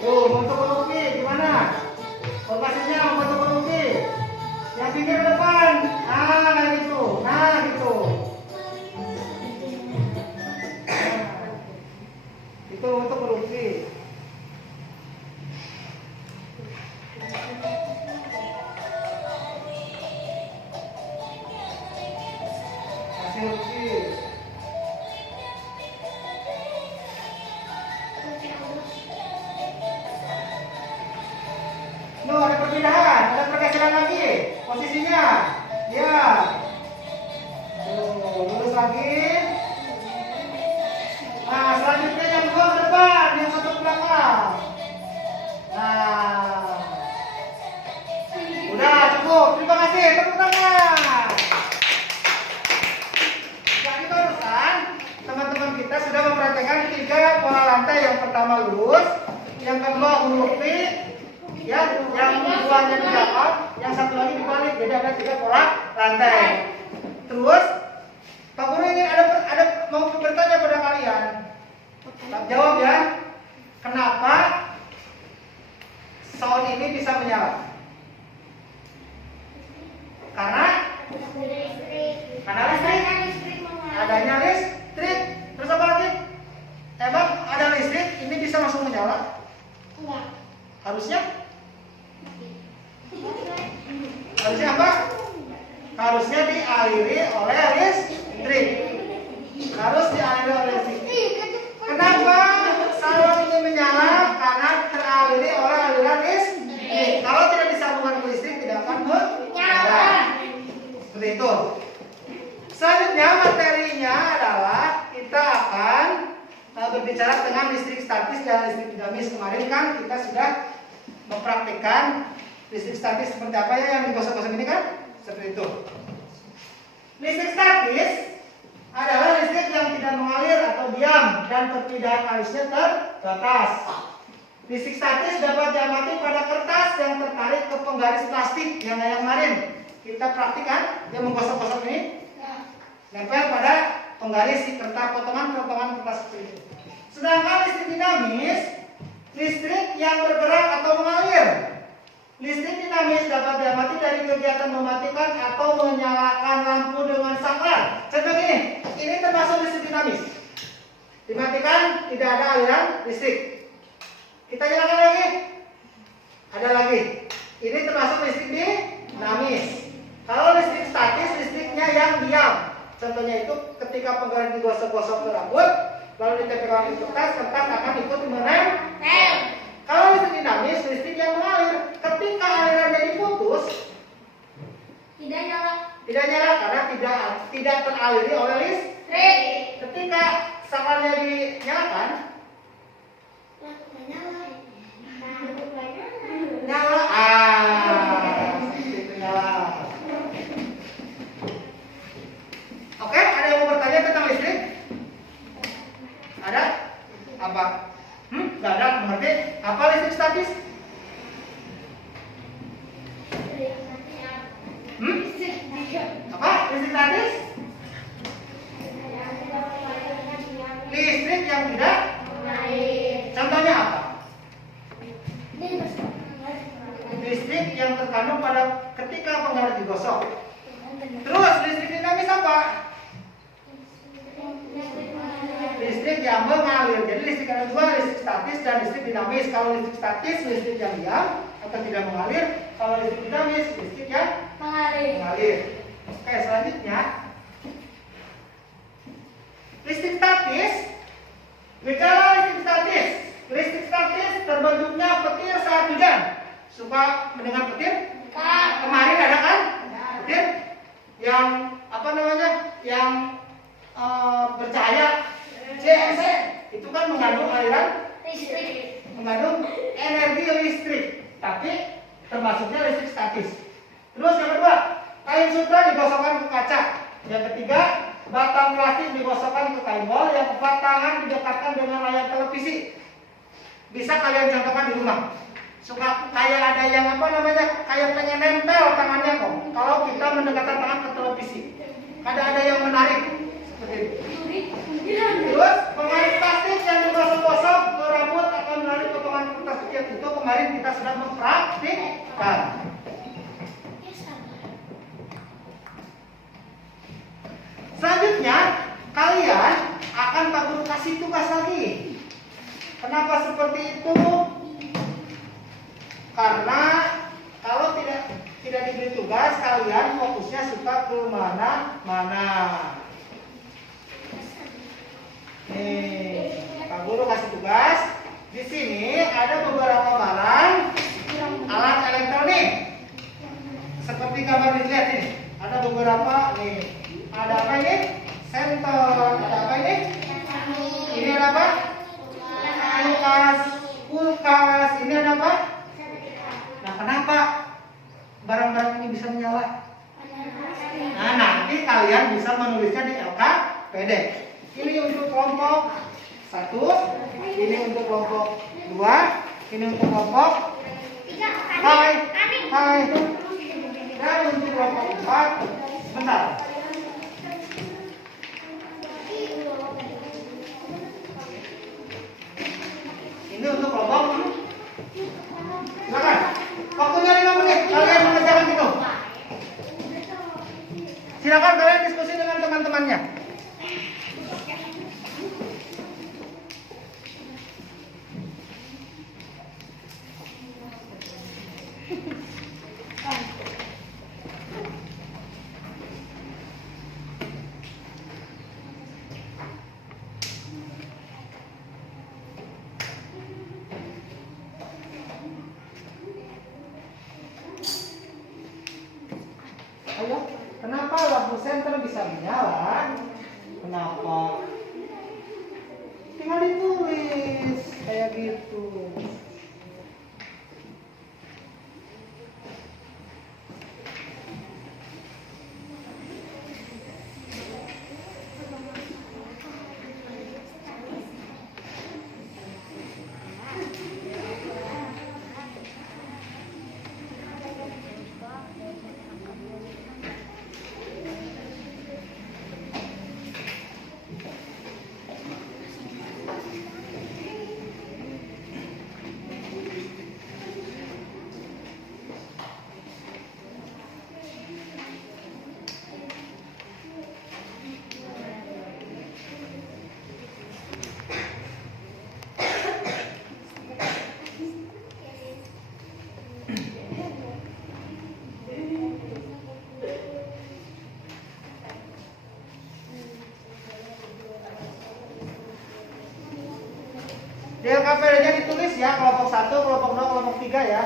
Tuh, bentuk kolombi gimana? Formasinya bentuk kolombi. Yang pinggir ke depan. Nah, kayak gitu. Nah, gitu. Nah, itu bentuk kolombi. Masih kolombi. No, ada perpindahan, ada pergeseran lagi posisinya. Ya. Tuh, lurus lagi. Nah, selanjutnya yang dua ke depan, yang satu ke belakang. Nah. Udah cukup. Terima kasih. Tepuk tangan. Jadi barusan teman-teman kita sudah mempraktekkan 3 pola lantai. Yang pertama lurus, yang kedua huruf V, ya, yang duanya di belakang, yang satu lagi dibalik. Jadi ada 3 pola lantai. Terus Pak Guru ingin ada mau bertanya pada kalian. Jawab ya. Kenapa sound ini bisa menyala? Karena listrik. Adanya listrik. Terus apa lagi? Emang ada listrik ini bisa langsung menyala? Harusnya? Harusnya apa? Harusnya dialiri oleh listrik. Harus dialiri oleh listrik. Kenapa salon ini menyala? Karena teraliri oleh aliran listrik. Kalau tidak disambungkan ke listrik tidak akan menyala. Seperti itu. Selanjutnya materinya adalah kita akan berbicara tentang listrik statis dan listrik dinamis. Kemarin kan kita sudah mempraktikkan listrik statis seperti apa ya yang digosok-gosok ini kan? Seperti itu. Listrik statis adalah listrik yang tidak mengalir atau diam dan perpindahan arusnya terbatas. Listrik statis dapat diamati pada kertas yang tertarik ke penggaris plastik yang kemarin kita praktikkan, yang menggosok-gosok ini nempel pada penggaris si kertas, potongan kertas seperti itu. Sedangkan listrik dinamis, listrik yang bergerak atau mengalir. Listrik dinamis dapat diamati dari kegiatan mematikan atau menyalakan lampu dengan saklar. Contoh ini termasuk listrik dinamis. Dimatikan, tidak ada aliran listrik. Kita nyalakan lagi. Ada lagi. Ini termasuk listrik dinamis. Kalau listrik statis, listriknya yang diam. Contohnya itu ketika penggaris digosok-gosok ke rambut, lalu ditempelkan ke kertas akan ikut menempel. Kalau listrik dinamis, listrik yang mengalir. Ketika alirannya diputus, tidak nyala karena tidak teraliri oleh listrik. Ketika saklarnya dinyalakan, nyala. Itu nyala. Oke, ada yang mau bertanya tentang listrik? Ada? Apa? Nggak ada, mengerti? Apa listrik statis? Apa? Listrik statis? Listrik yang tidak? Contohnya apa? Listrik yang terkandung pada ketika penggaris digosok. Terus listrik dinamis apa? Listrik yang mengalir. Jadi listrik ada dua, listrik statis dan listrik dinamis. Kalau listrik statis, listrik yang diam atau tidak mengalir. Kalau listrik dinamis, listrik yang mengalir. Oke, selanjutnya listrik statis. Bicara listrik statis terbentuknya petir saat hujan. suka mendengar petir? Kemarin ada kan? Petir yang apa namanya? Yang bercahaya CNC itu kan mengandung aliran listrik, mengandung energi listrik, tapi termasuknya listrik statis. Terus yang kedua, kain sutra digosokkan ke kaca. Yang ketiga, batang plastik digosokkan ke kain wol. Yang keempat, tangan didekatkan dengan layar televisi. Bisa kalian contohkan di rumah. Suka kayak ada yang apa namanya, kayak pengen nempel tangannya kok. Kalau kita mendekatkan tangan ke televisi, ada yang menarik seperti itu. Terus pemain plastik yang digosok-gosok ke rambut akan menarik potongan kertas kecil itu kemarin kita sudah mempraktikkan. Selanjutnya kalian akan Pak Guru kasih tugas lagi. Kenapa seperti itu? Karena kalau tidak diberi tugas, kalian fokusnya suka ke mana-mana. Nih, Pak Guru kasih tugas. Di sini ada beberapa barang alat elektronik. Seperti gambar dilihat ini. Ada beberapa nih. Ada apa ini? Sensor. Ada apa ini? Ini ada apa? Kulkas. Ini ada apa? Nah, kenapa barang-barang ini bisa menyala? Nah, nanti kalian bisa menulisnya di LKPD. Ini untuk kelompok 1, ini untuk kelompok 2, ini untuk kelompok 3. Hai. Dan untuk kelompok 4, sebentar. Ini untuk kelompok. Silakan. Waktunya 5 menit. Kalian mengerjakan itu. Silakan kalian diskusi dengan teman-temannya. Ayo, kenapa lampu senter bisa menyala? Kenapa? Tinggal ditulis kayak gitu. Di LKPD-nya ditulis ya, kelompok 1, kelompok 2, kelompok 3 ya.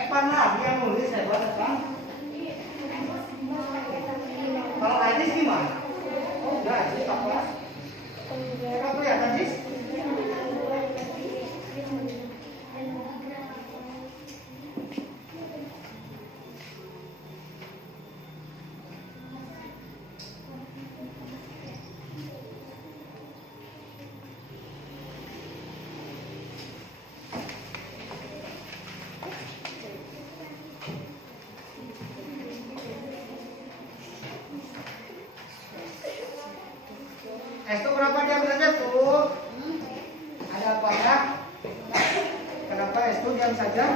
Evan lagi yang nulis, hebat Evan. Kalau Ajis gimana? Oh udah, Ajis apa? Coba kelihatan Ajis. Es itu berapa diam saja tuh? Ada apa ya? Kenapa es itu diam saja?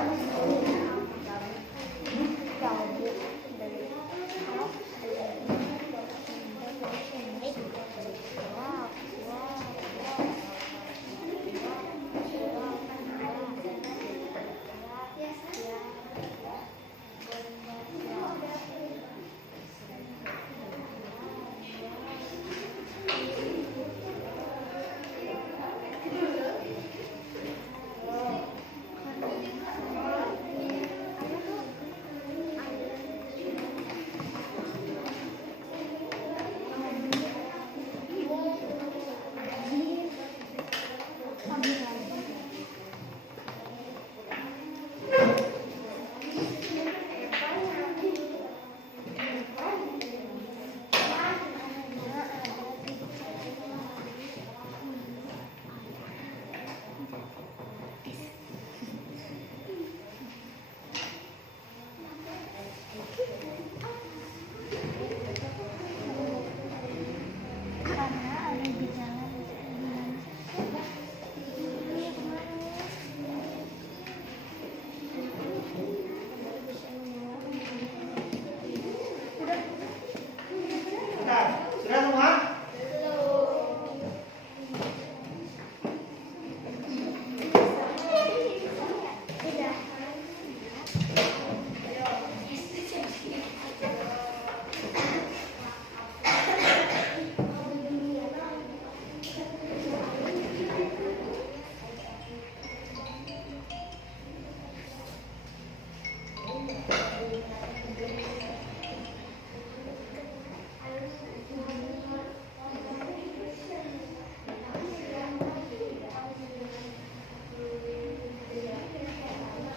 Bentar. Sudah semua?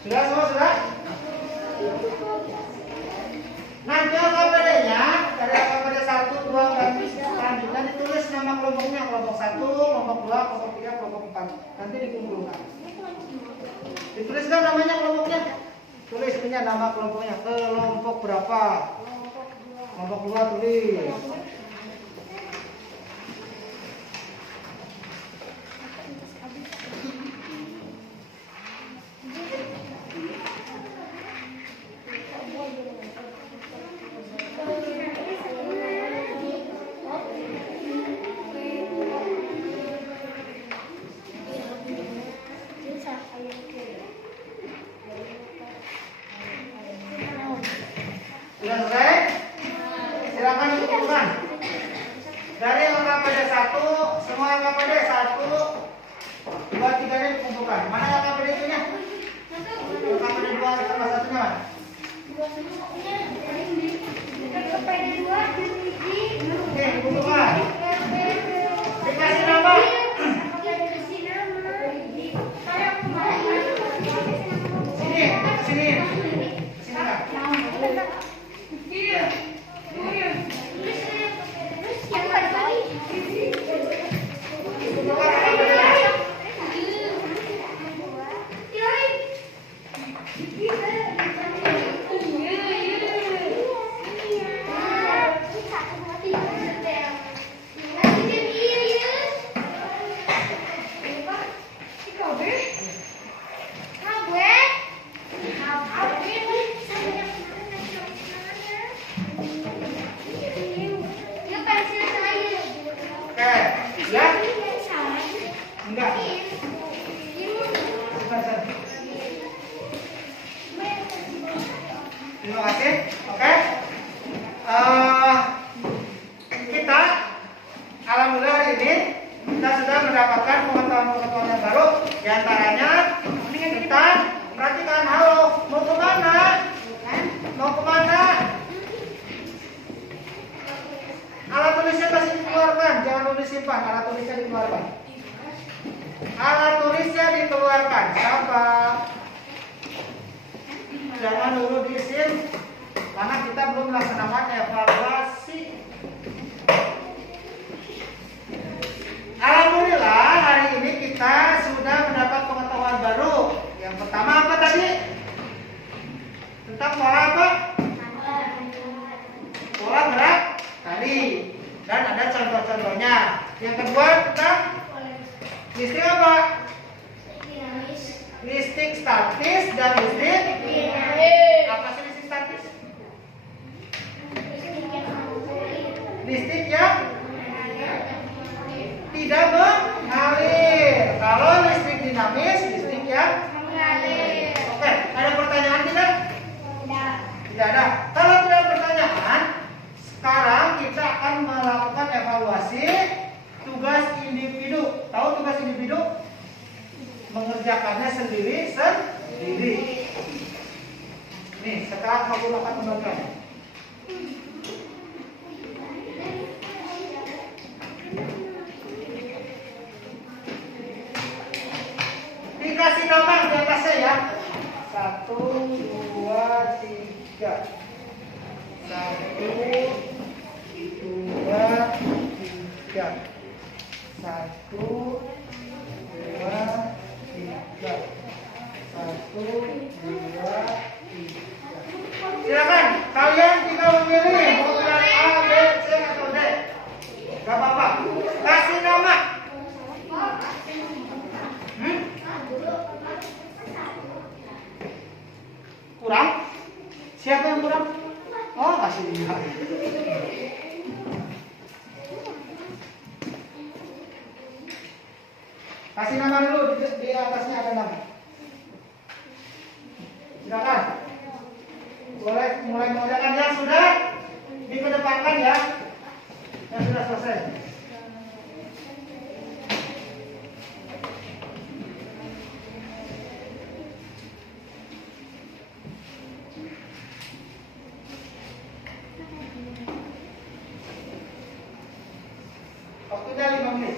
Sudah semua sudah? Nanti KPD-nya dari KPD 1, 2, dan selanjutnya ditulis nama kelompoknya, kelompok 1, kelompok 2, kelompok 3, kelompok 4. Nanti dikumpulkan. Dituliskan namanya kelompoknya. Tulis punya nama kelompoknya. Kelompok berapa? Kelompok 2 tulis. Sudah selesai? Silakan dikumpulkan. Dari LKPD 1, semua LKPD 1, 2, 3 ini dikumpulkan. Mana LKPD itunya? LKPD 2 tambah 1-nya mana? Oke, dikumpulkan. Dikasih nama. Sini, sini. Sini Kak. Oke, ya? Enggak. Terima kasih. Oke. Kita alhamdulillah hari ini kita sudah mendapatkan pengetahuan-pengetahuan yang baru. Di antaranya kita perhatikan, halo, mau kemana? Mau kemana? Alat tulisnya masih dikeluarkan, jangan tulis simpan. Alat tulisnya dikeluarkan. Alat tulisnya dikeluarkan. Siapa? Jangan dulu diisin, karena kita belum melaksanakan evaluasi. Alhamdulillah hari ini kita sudah mendapat pengetahuan baru. Yang pertama apa tadi? Tentang pola apa? Pola gerak tari. Dan ada contoh-contohnya. Yang kedua tentang listrik apa? Listrik statis dan listrik dinamis. Apa sih listrik statis? Listrik yang tidak mengalir. Kalau listrik dinamis, listrik yang mengalir. Oke, ada pertanyaan tidak? Tidak ada. Kalau tidak ada pertanyaan, sekarang kita akan melakukan evaluasi tugas individu. Tahu tugas individu? Mengerjakannya sendiri. Nih, sekarang kamu akan kembangkan. Dikasih nama di atasnya ya. 1, 2, 3. 1, 2, 3. 1, 2, 3. 1, 2, 3. Silakan kalian tinggal memilih mau bilang A, B, C atau D. Gak apa-apa. Kasih nama. Kurang? Siapa yang kurang? Oh, kasih dia. Kasih nama dulu, di atasnya ada nama. Silakan. Boleh mulai mengerjakan yang sudah dikedepankan ya. Yang sudah selesai. Waktunya 5 menit.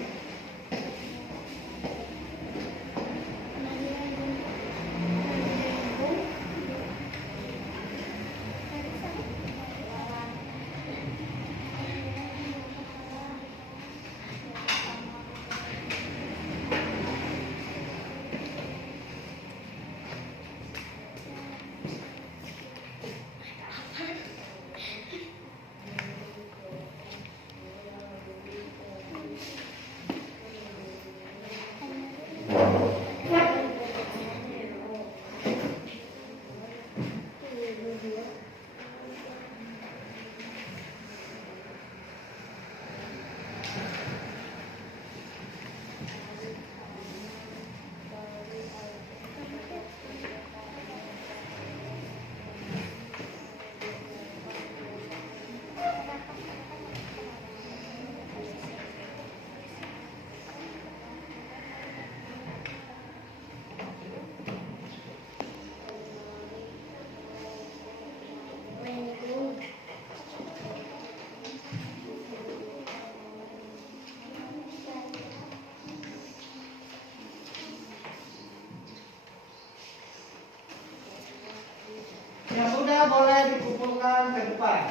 Yang sudah boleh dikumpulkan ke depan.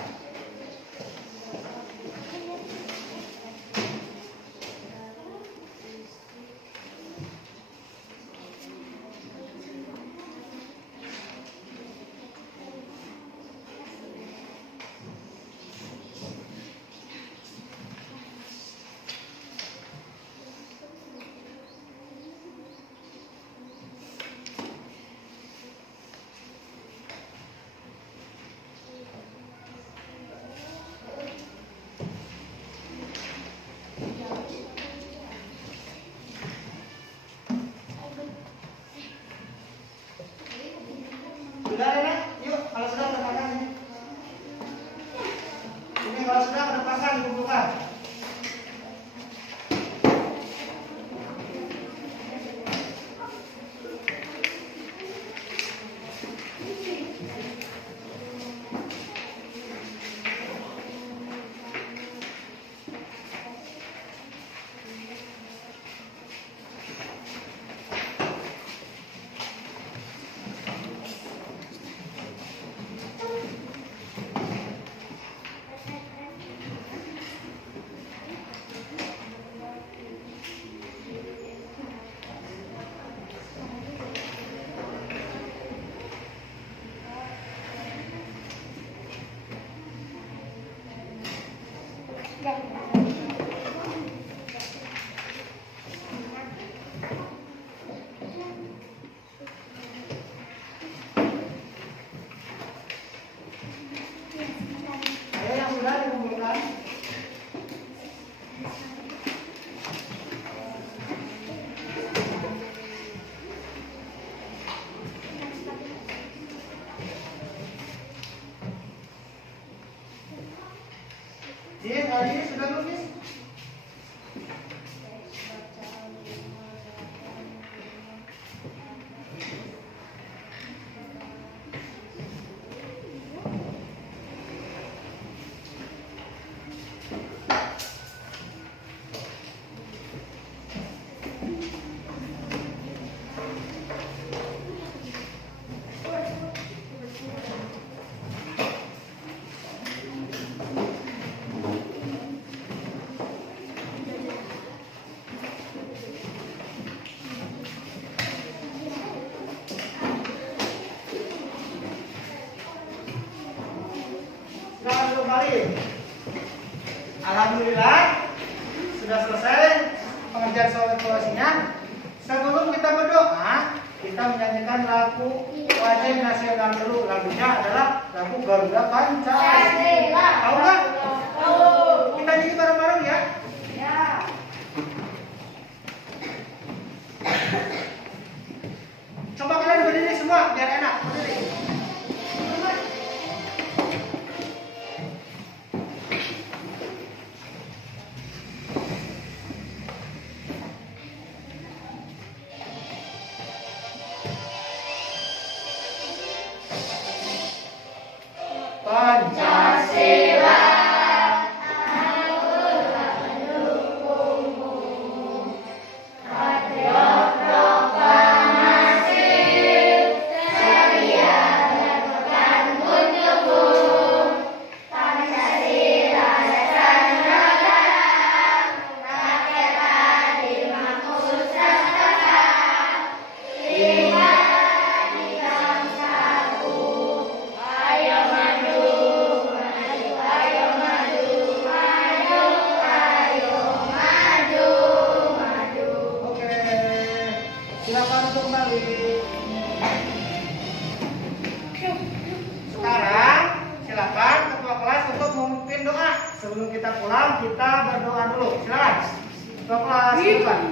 Sudah Rena, yuk kalau sudah kedepankan ini. Ini kalau sudah kedepankan dikumpulkan. Ayo yang sudah dikumpulkan. Hari ini sudah nulis. Selamat kembali. Alhamdulillah sudah selesai pengerjaan soal evaluasinya. Sebelum kita berdoa, kita menyanyikan lagu wajib nasional dulu. Lagunya adalah lagu Garuda Pancasila. Tahu nggak? Tahu. Kita nyanyi bareng-bareng ya. Ya. sebelum kita pulang kita berdoa dulu. Silakan. Ketua kelas silakan.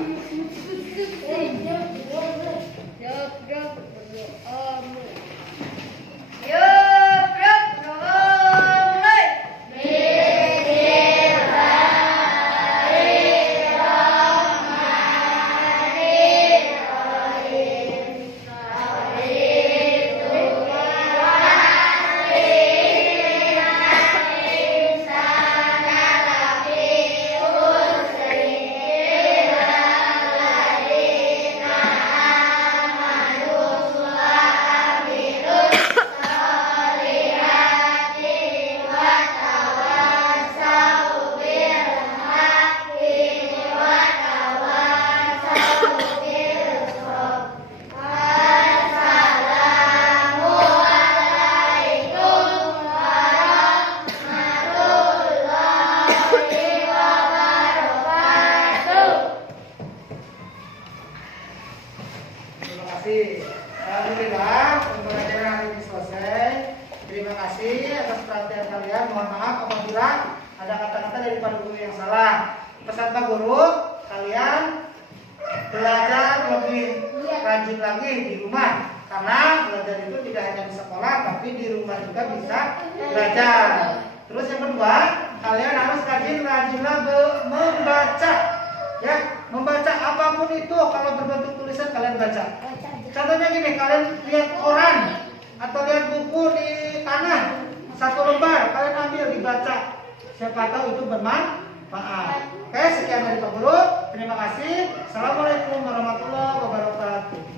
Alhamdulillah, pembelajaran hari ini selesai. Terima kasih atas perhatian kalian. Mohon maaf apabila ada kata-kata dari Pak Guru yang salah. Pesan Pak Guru, kalian belajar lebih rajin lagi di rumah. Karena belajar itu tidak hanya di sekolah, tapi di rumah juga bisa belajar. Terus yang kedua, kalian harus rajin-rajinlah membaca. Ya, membaca apapun itu, kalau berbentuk tulisan kalian baca. Contohnya gini, kalian lihat koran atau lihat buku di tanah satu lembar, kalian ambil dibaca. Siapa tahu itu bermanfaat. Oke, sekian dari Pak Guru. Terima kasih. Assalamualaikum warahmatullahi wabarakatuh.